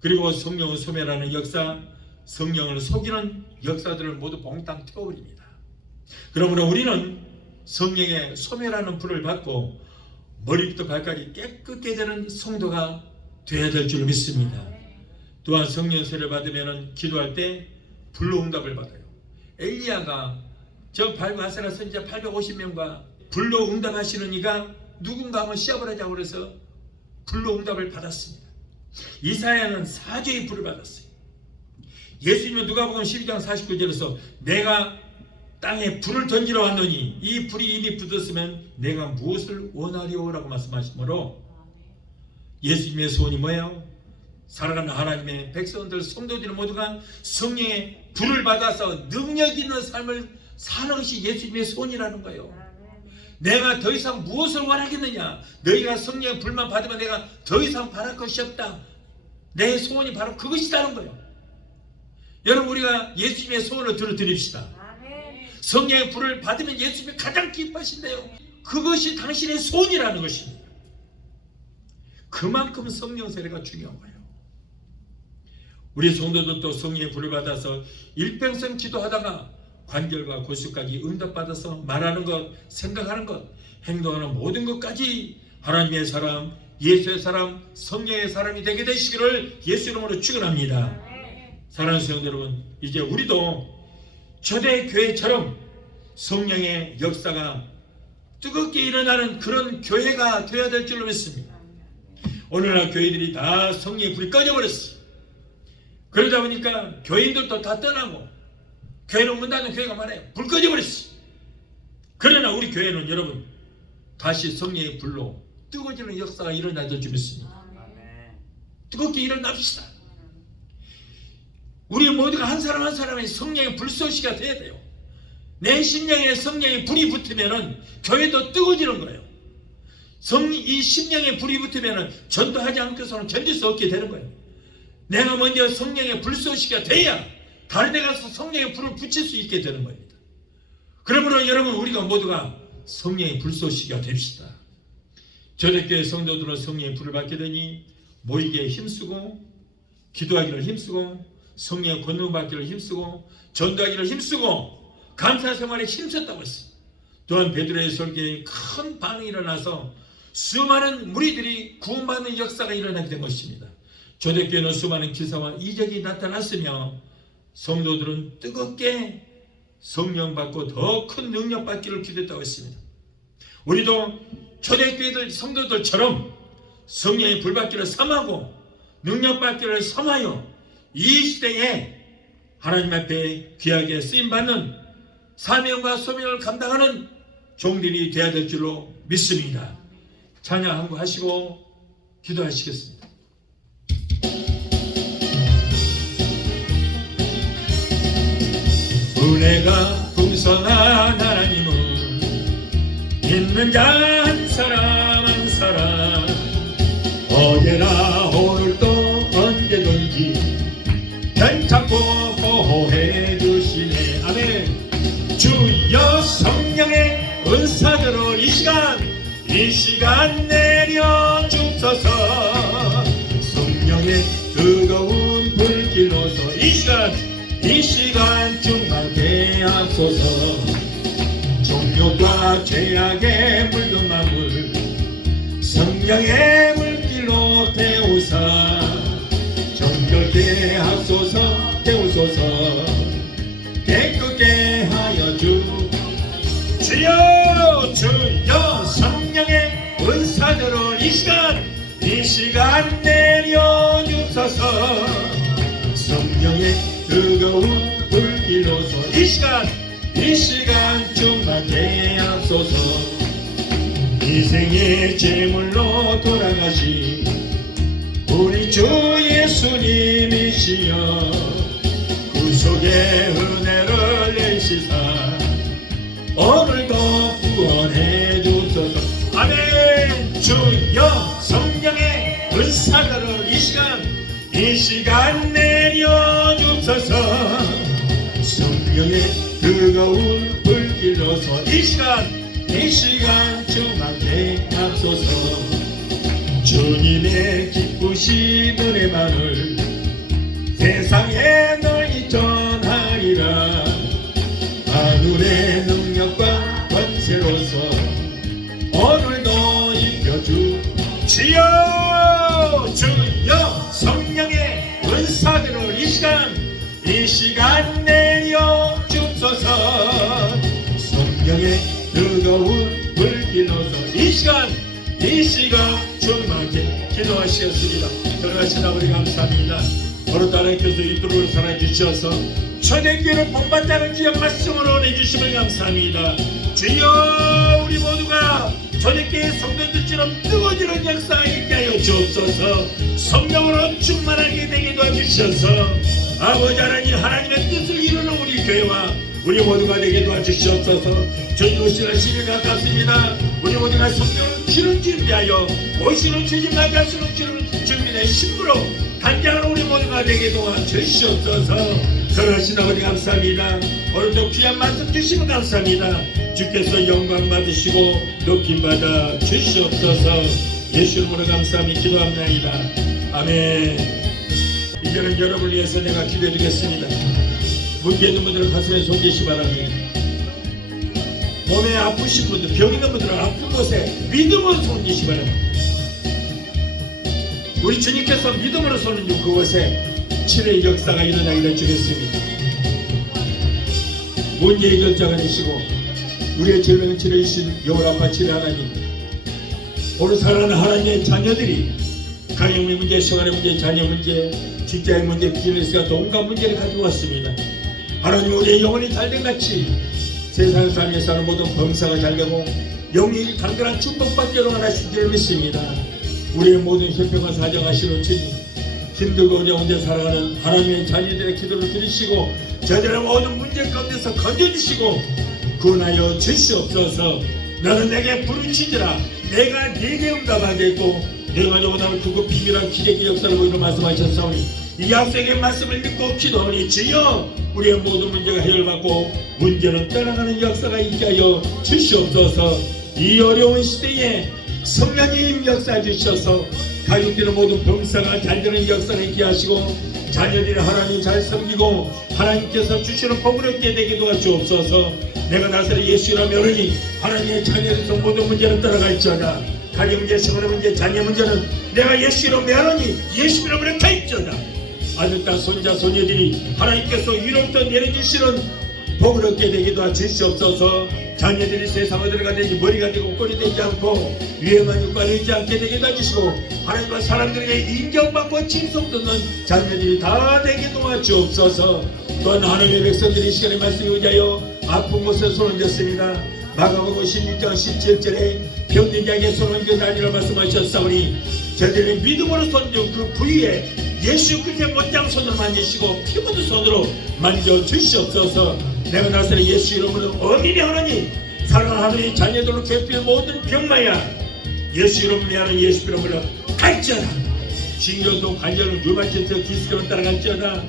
그리고 성령을 소멸하는 역사, 성령을 속이는 역사들을 모두 봉땅 태워버립니다. 그러므로 우리는 성령의 소멸하는 불을 받고 머리부터 발까지 깨끗게 되는 성도가 되어야 될 줄 믿습니다. 또한 성령 세례를 받으면 기도할 때 불로 응답을 받아요. 엘리야가 저 바세라 선지자 850명과 불로 응답하시는 이가 누군가 한번 시합을 하자고 그래서 불로 응답을 받았습니다. 이사야는 사죄의 불을 받았어요. 예수님은 누가복음 12장 49절에서 내가 땅에 불을 던지러 왔노니 이 불이 이미 붙었으면 내가 무엇을 원하리오라고 말씀하시므로 예수님의 소원이 뭐예요? 살아가는 하나님의 백성들, 성도들 모두가 성령의 불을 받아서 능력 있는 삶을 사는 것이 예수님의 소원이라는 거예요. 내가 더 이상 무엇을 원하겠느냐? 너희가 성령의 불만 받으면 내가 더 이상 바랄 것이 없다. 내 소원이 바로 그것이라는 거예요. 여러분, 우리가 예수님의 소원을 들어드립시다. 성령의 불을 받으면 예수님이 가장 기뻐하신대요. 그것이 당신의 소원이라는 것입니다. 그만큼 성령 세례가 중요한 거예요. 우리 성도들도 성령의 불을 받아서 일평생 기도하다가 관절과 골수까지 응답받아서 말하는 것, 생각하는 것, 행동하는 모든 것까지 하나님의 사람, 예수의 사람, 성령의 사람이 되게 되시기를 예수 이름으로 축원합니다. 사랑하는 성도 여러분, 이제 우리도 초대교회처럼 성령의 역사가 뜨겁게 일어나는 그런 교회가 되어야 될 줄로 믿습니다. 오늘날 교회들이 다 성령의 불이 꺼져버렸어요. 그러다 보니까 교인들도 다 떠나고 교회는 문 닫는 교회가 많아요. 불 꺼져버렸어. 그러나 우리 교회는 여러분 다시 성령의 불로 뜨거워지는 역사가 일어나줄 줄 믿습니다. 뜨겁게 일어납시다. 우리 모두가 한 사람 한 사람의 성령의 불쏘시가 돼야 돼요. 내 심령에 성령의 불이 붙으면은 교회도 뜨거워지는 거예요. 이 심령에 불이 붙으면은 전도하지 않고서는 견딜 수 없게 되는 거예요. 내가 먼저 성령의 불쏘시가 돼야 다른 데 가서 성령의 불을 붙일 수 있게 되는 겁니다. 그러므로 여러분 우리가 모두가 성령의 불쏘시가 됩시다. 초대교회 성도들은 성령의 불을 받게 되니 모이기에 힘쓰고 기도하기를 힘쓰고 성령의 권능 받기를 힘쓰고 전도하기를 힘쓰고 감사생활에 힘썼다고 했어요. 또한 베드로의 설교에 큰 반응이 일어나서 수많은 무리들이 구원받는 역사가 일어나게 된 것입니다. 초대교회는 수많은 기사와 이적이 나타났으며 성도들은 뜨겁게 성령 받고 더 큰 능력 받기를 기도했다고 했습니다. 우리도 초대교회들 성도들처럼 성령의 불받기를 삼하고 능력 받기를 삼하여 이 시대에 하나님 앞에 귀하게 쓰임받는 사명과 소명을 감당하는 종들이 되어야 될 줄로 믿습니다. 찬양 한 번 하시고 기도하시겠습니다. 은혜가 풍성한 하나님은 있는 자 한 사람 한 사람 어제나 오늘도 언제든지 괜찮고 보호해 주시네. 아멘. 주여 성령의 은사대로 이 시간 내려 주소서. 성령의 뜨거운 불길로서 이 시간 충만케 하소서. 종교과 죄악의 물든 만물 성령의 물길로 태우사 정결케 하소서. 태우소서. 깨끗게 하여 주여 성령의 은사대로 이 시간 내려 주소서. 성령의 뜨거운 불길로서 이 시간 충만케 하소서. 희생의 제물로 돌아가신 우리 주 예수님이시여 구속의 은혜를 내시사 오늘도 구원해 주소서. 아멘. 주여 성령의 은사를 이 시간 내려 주소서. 성령의 뜨거운 불길로서 이 시간 충만케 하소서. 주님의 기쁘신 은혜만을 세상에 널리 전하리라. 하늘의 능력과 권세로서 오늘도 이겨주시오. 주여 성령의 은사대로 이 시간 내려 주소서. 성령의 뜨거운 불길로서 이 시간 충만케 기도하시겠습니다. 돌아가신 아버지 감사합니다. 오늘 따라께서 이토록 살아주셔서 초대교회를 본받자는 주의 말씀으로 내주심을 감사합니다. 주여 우리 모두가 초대교회 성도들처럼 뜨거워지는 역사가 있게 하여 주옵소서. 성령으로 충만하게 되게 도와주셔서 아버지 하나님 하나님의 뜻을 이루는 우리 교회와 우리 모두가 되게 도와주시옵소서. 전도시간 시간이 가깝습니다. 우리 모두가 성령을 기름 준비하여 오시는 주님 나가시는 주님의 신부로 단장하는 우리 모두가 되게 도와주시옵소서. 그러신 아버지 감사합니다. 오늘도 귀한 말씀 주시면 감사합니다. 주께서 영광 받으시고 높임 받아 주시옵소서. 예수 이름으로 감사하며 기도합니다. 아멘. 이제는 여러분을 위해서 내가 기도해 드리겠습니다. 문제 있는 분들은 가슴에 손대시 바랍니다. 몸에 아프신 분들, 병 있는 분들은 아픈 곳에 믿음으로 손대시 바랍니다. 우리 주님께서 믿음으로 손을 준 그곳에 치료의 역사가 일어나기를 주겠습니다. 문제 해결자가 되시고 우리의 질병을 치료해주신 여호와파 치료 하나님, 오늘 사랑하는 하나님의 자녀들이 가정의 문제, 생활의 문제, 자녀 문제, 직장의 문제, 비즈니스가 온갖 문제를 가지고 왔습니다. 하나님 우리의 영혼이 잘된 같이 세상 삶에 사는 모든 범사가 잘되고 영이 강건한 축복받기를 원하신 줄 믿습니다. 우리의 모든 형편과 사정하시는 주님, 힘들고 어려운 데 살아가는 하나님의 자녀들의 기도를 들으시고 저들의 모든 문제 가운데서 건져주시고 구원하여 주시옵소서. 너는 내게 부르짖으라 내가 네게 응답하겠고 내가 요구하는 그곳 비밀한 기적의 역사를 보이로 말씀하셨사오니 이 약속의 말씀을 믿고 기도하니 주여 우리의 모든 문제가 해결받고 문제는 떠나가는 역사가 있게 하여 주시옵소서. 이 어려운 시대에 성령님 역사해 주셔서 가족들의 모든 병사가 잘 되는 역사를 있게 하시고 자녀들이 하나님 잘 섬기고 하나님께서 주시는 복을 얻게 되게 도와주옵소서. 내가 나사렛 예수라 명하니 하나님의 자녀들에서 모든 문제는 떠나갈지어다. 가정 문제, 생활 문제, 자녀 문제는 내가 예수로 명하니 예수 이름으로 갈지어다. 아들, 딸, 손자, 손녀들이 하나님께서 위로부터 내려주시는 복을 얻게 되기도 주시옵소서. 자녀들이 세상에 들어가든지 머리가 되고 꼴이 되지 않고 위험한 육관을 잊지 않게 되기도 해주시고 하나님과 사람들에게 인정받고 칭송받는 자녀들이 다 되게 도와주옵소서. 또한 하나님의 백성들이 이 시간에 말씀에 의하여 아픈 곳에 손을 댔습니다. 마가복음 16장 17절에 병든 자에게 손을 얹으리라 말씀하셨사오니 저들의 믿음으로 손든 그 부위에 예수 그리스도의 못장 손으로 만지시고 피 묻은 손으로 만져 주시옵소서. 내가 나사렛 예수 이름으로 엄밀히 하나님 사랑하는 자녀들로 객필 모든 병마야 예수 이름으로 하는 예수 이름으로 갈지어다. 징조도 관절은 류마티스 디스크로 따라갈지어다.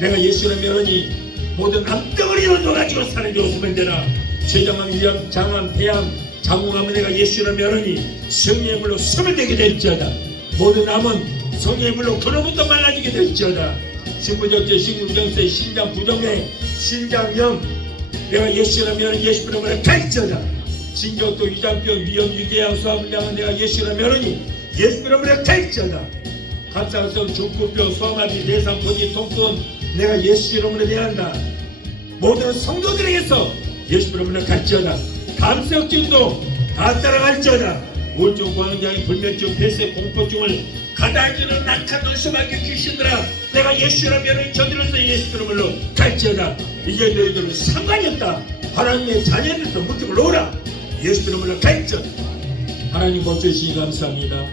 내가 예수 이름으로 하니 모든 암덩어리로 놓아가지고 사는 게 없으면 되라. 췌장암, 위암, 장암, 폐암, 장궁암은 내가 예수 이름으로 하니 성령의 물로 소멸되게 될지어다. 모든 암은 성령의 물로 그로부터 말라지게 될지어다. 신부적제, 신경세, 신장 부정회, 신장염 내가 예수라면 예수라면 갈지어다. 신경도 위장병, 위염, 위궤양, 소화불량은 내가 예수라면 예수라면 갈지어다. 갑상선, 중풍병, 소화마비, 내상, 고지, 통증은 내가 예수라면 대한다. 모든 성도들에게서 예수라면 갈지어다. 감석증도 다 따라갈지어다. 우울증, 공황장애, 불면증, 폐쇄, 공포증을 가다주는 낙한 수박의 귀신들아 내가 예수라면 저들로서 예수 이름으로 갈지어다. 이제 너희들은 상관이 없다. 하나님의 자녀들도 무릎을 놓으라. 예수 이름으로 갈지어다. 하나님 고쳐주시니 감사합니다.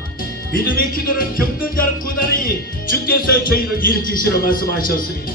믿음의 기도는 병든 자를 구하니 주께서 저희를 일으키시라 말씀하셨으니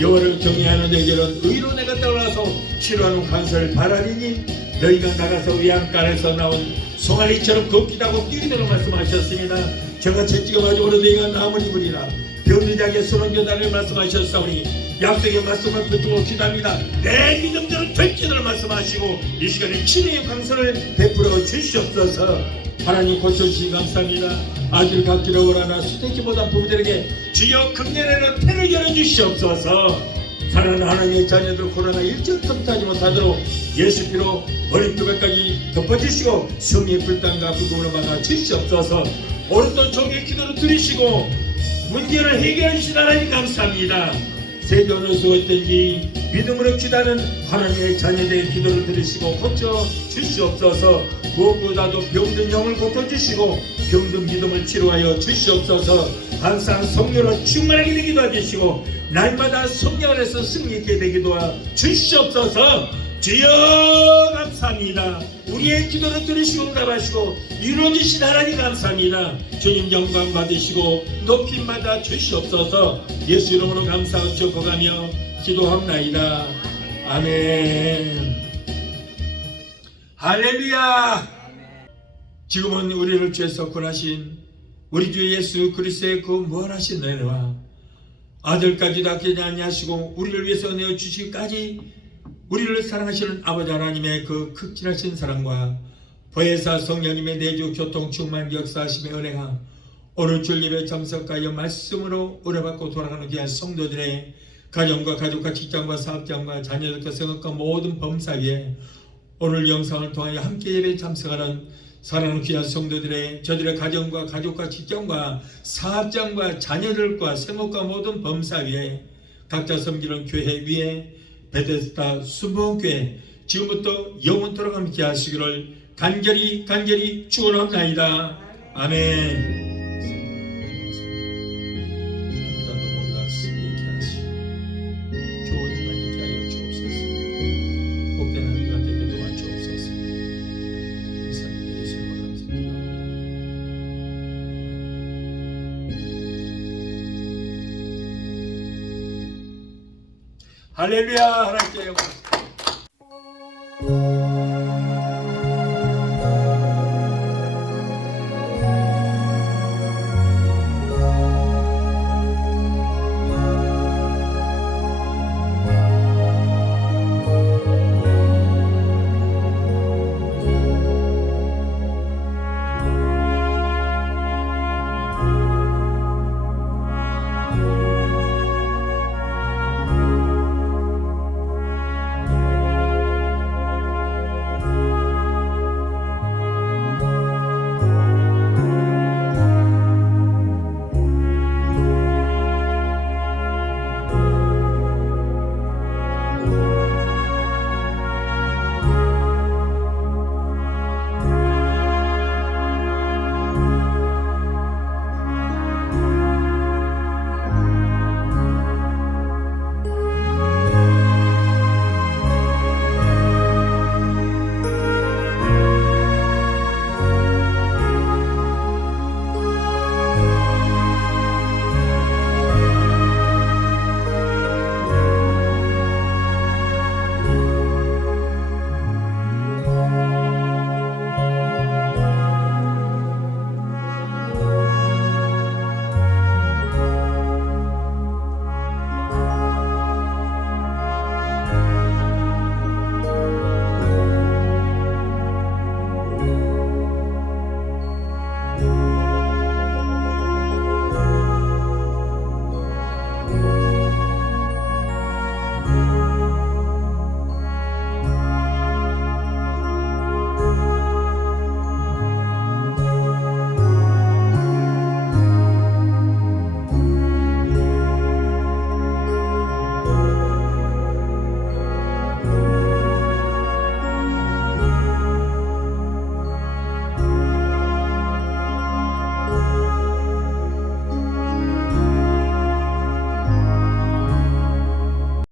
여호와를 경외하는 너희들은 의로 내가 떠나서 치료하는 간섭을 바라리니 너희가 나가서 외양간에서 나온 송아리처럼 걷기다고 뛰기도록 말씀하셨습니다. 저가 채찍어 가지고 너희가 나무를 입으리라. 병든 자에게 손을 얹으리라 말씀하셨사오니 약속의 말씀을 붙들고 기도합니다. 내 믿음대로 될지를 말씀하시고 이 시간에 치료의 강선을 베풀어 주시옵소서. 하나님 고쳐주시니 감사합니다. 아들 갖기를 원하나 수태기보다 부부들에게 주여 금년에는 태를 열어주시옵소서. 사랑하는 하나님의 자녀들 코로나 일절 틈타지 못하도록 예수 피로 머리뼈까지 덮어주시고 성의 불단과 불금으로 막아 주시옵소서. 오른쪽 종의 기도를 들으시고 문제를 해결해 주신 하나님 감사합니다. 세존을 수었든지 믿음으로 기도하는 하나님의 자녀들의 기도를 들으시고 고쳐 주시옵소서. 무엇보다도 병든 영을 고쳐주시고 병든 믿음을 치료하여 주시옵소서. 항상 성령으로 충만하게 되기도 해주시고 날마다 성령 안에서 승리있게 되기도 주시옵소서. 주여 감사합니다. 우리의 기도를 들으시고 응답하시고 이루어지신 하나님 감사합니다. 주님 영광 받으시고 높임 받아 주시옵소서. 예수 이름으로 감사하고 축복하며 기도합나이다. 아멘. 할렐루야. 지금은 우리를 죄에서 구원하신 우리 주 예수 그리스도의 그 무한하신 은혜와 아들까지도 아끼지 아니하시고 우리를 위해서 내어주시기까지 우리를 사랑하시는 아버지 하나님의 그 극진하신 사랑과 보혜사 성령님의 내주 교통 충만 역사하심의 은혜가 오늘 주일 예배 참석하여 말씀으로 은혜받고 돌아가는 귀한 성도들의 가정과 가족과 직장과 사업장과 자녀들과 생각과 모든 범사 위에 오늘 영상을 통하여 함께 예배에 참석하는 사랑하는 귀한 성도들의 저들의 가정과 가족과 직장과 사업장과 자녀들과 생각과 모든 범사 위에 각자 섬기는 교회 위에 베데스다 순복음교회 지금부터 영원토록 함께 하시기를 간절히 축원합니다. 아멘. 좋은 하나님께 할렐루야. 하나님께 영광.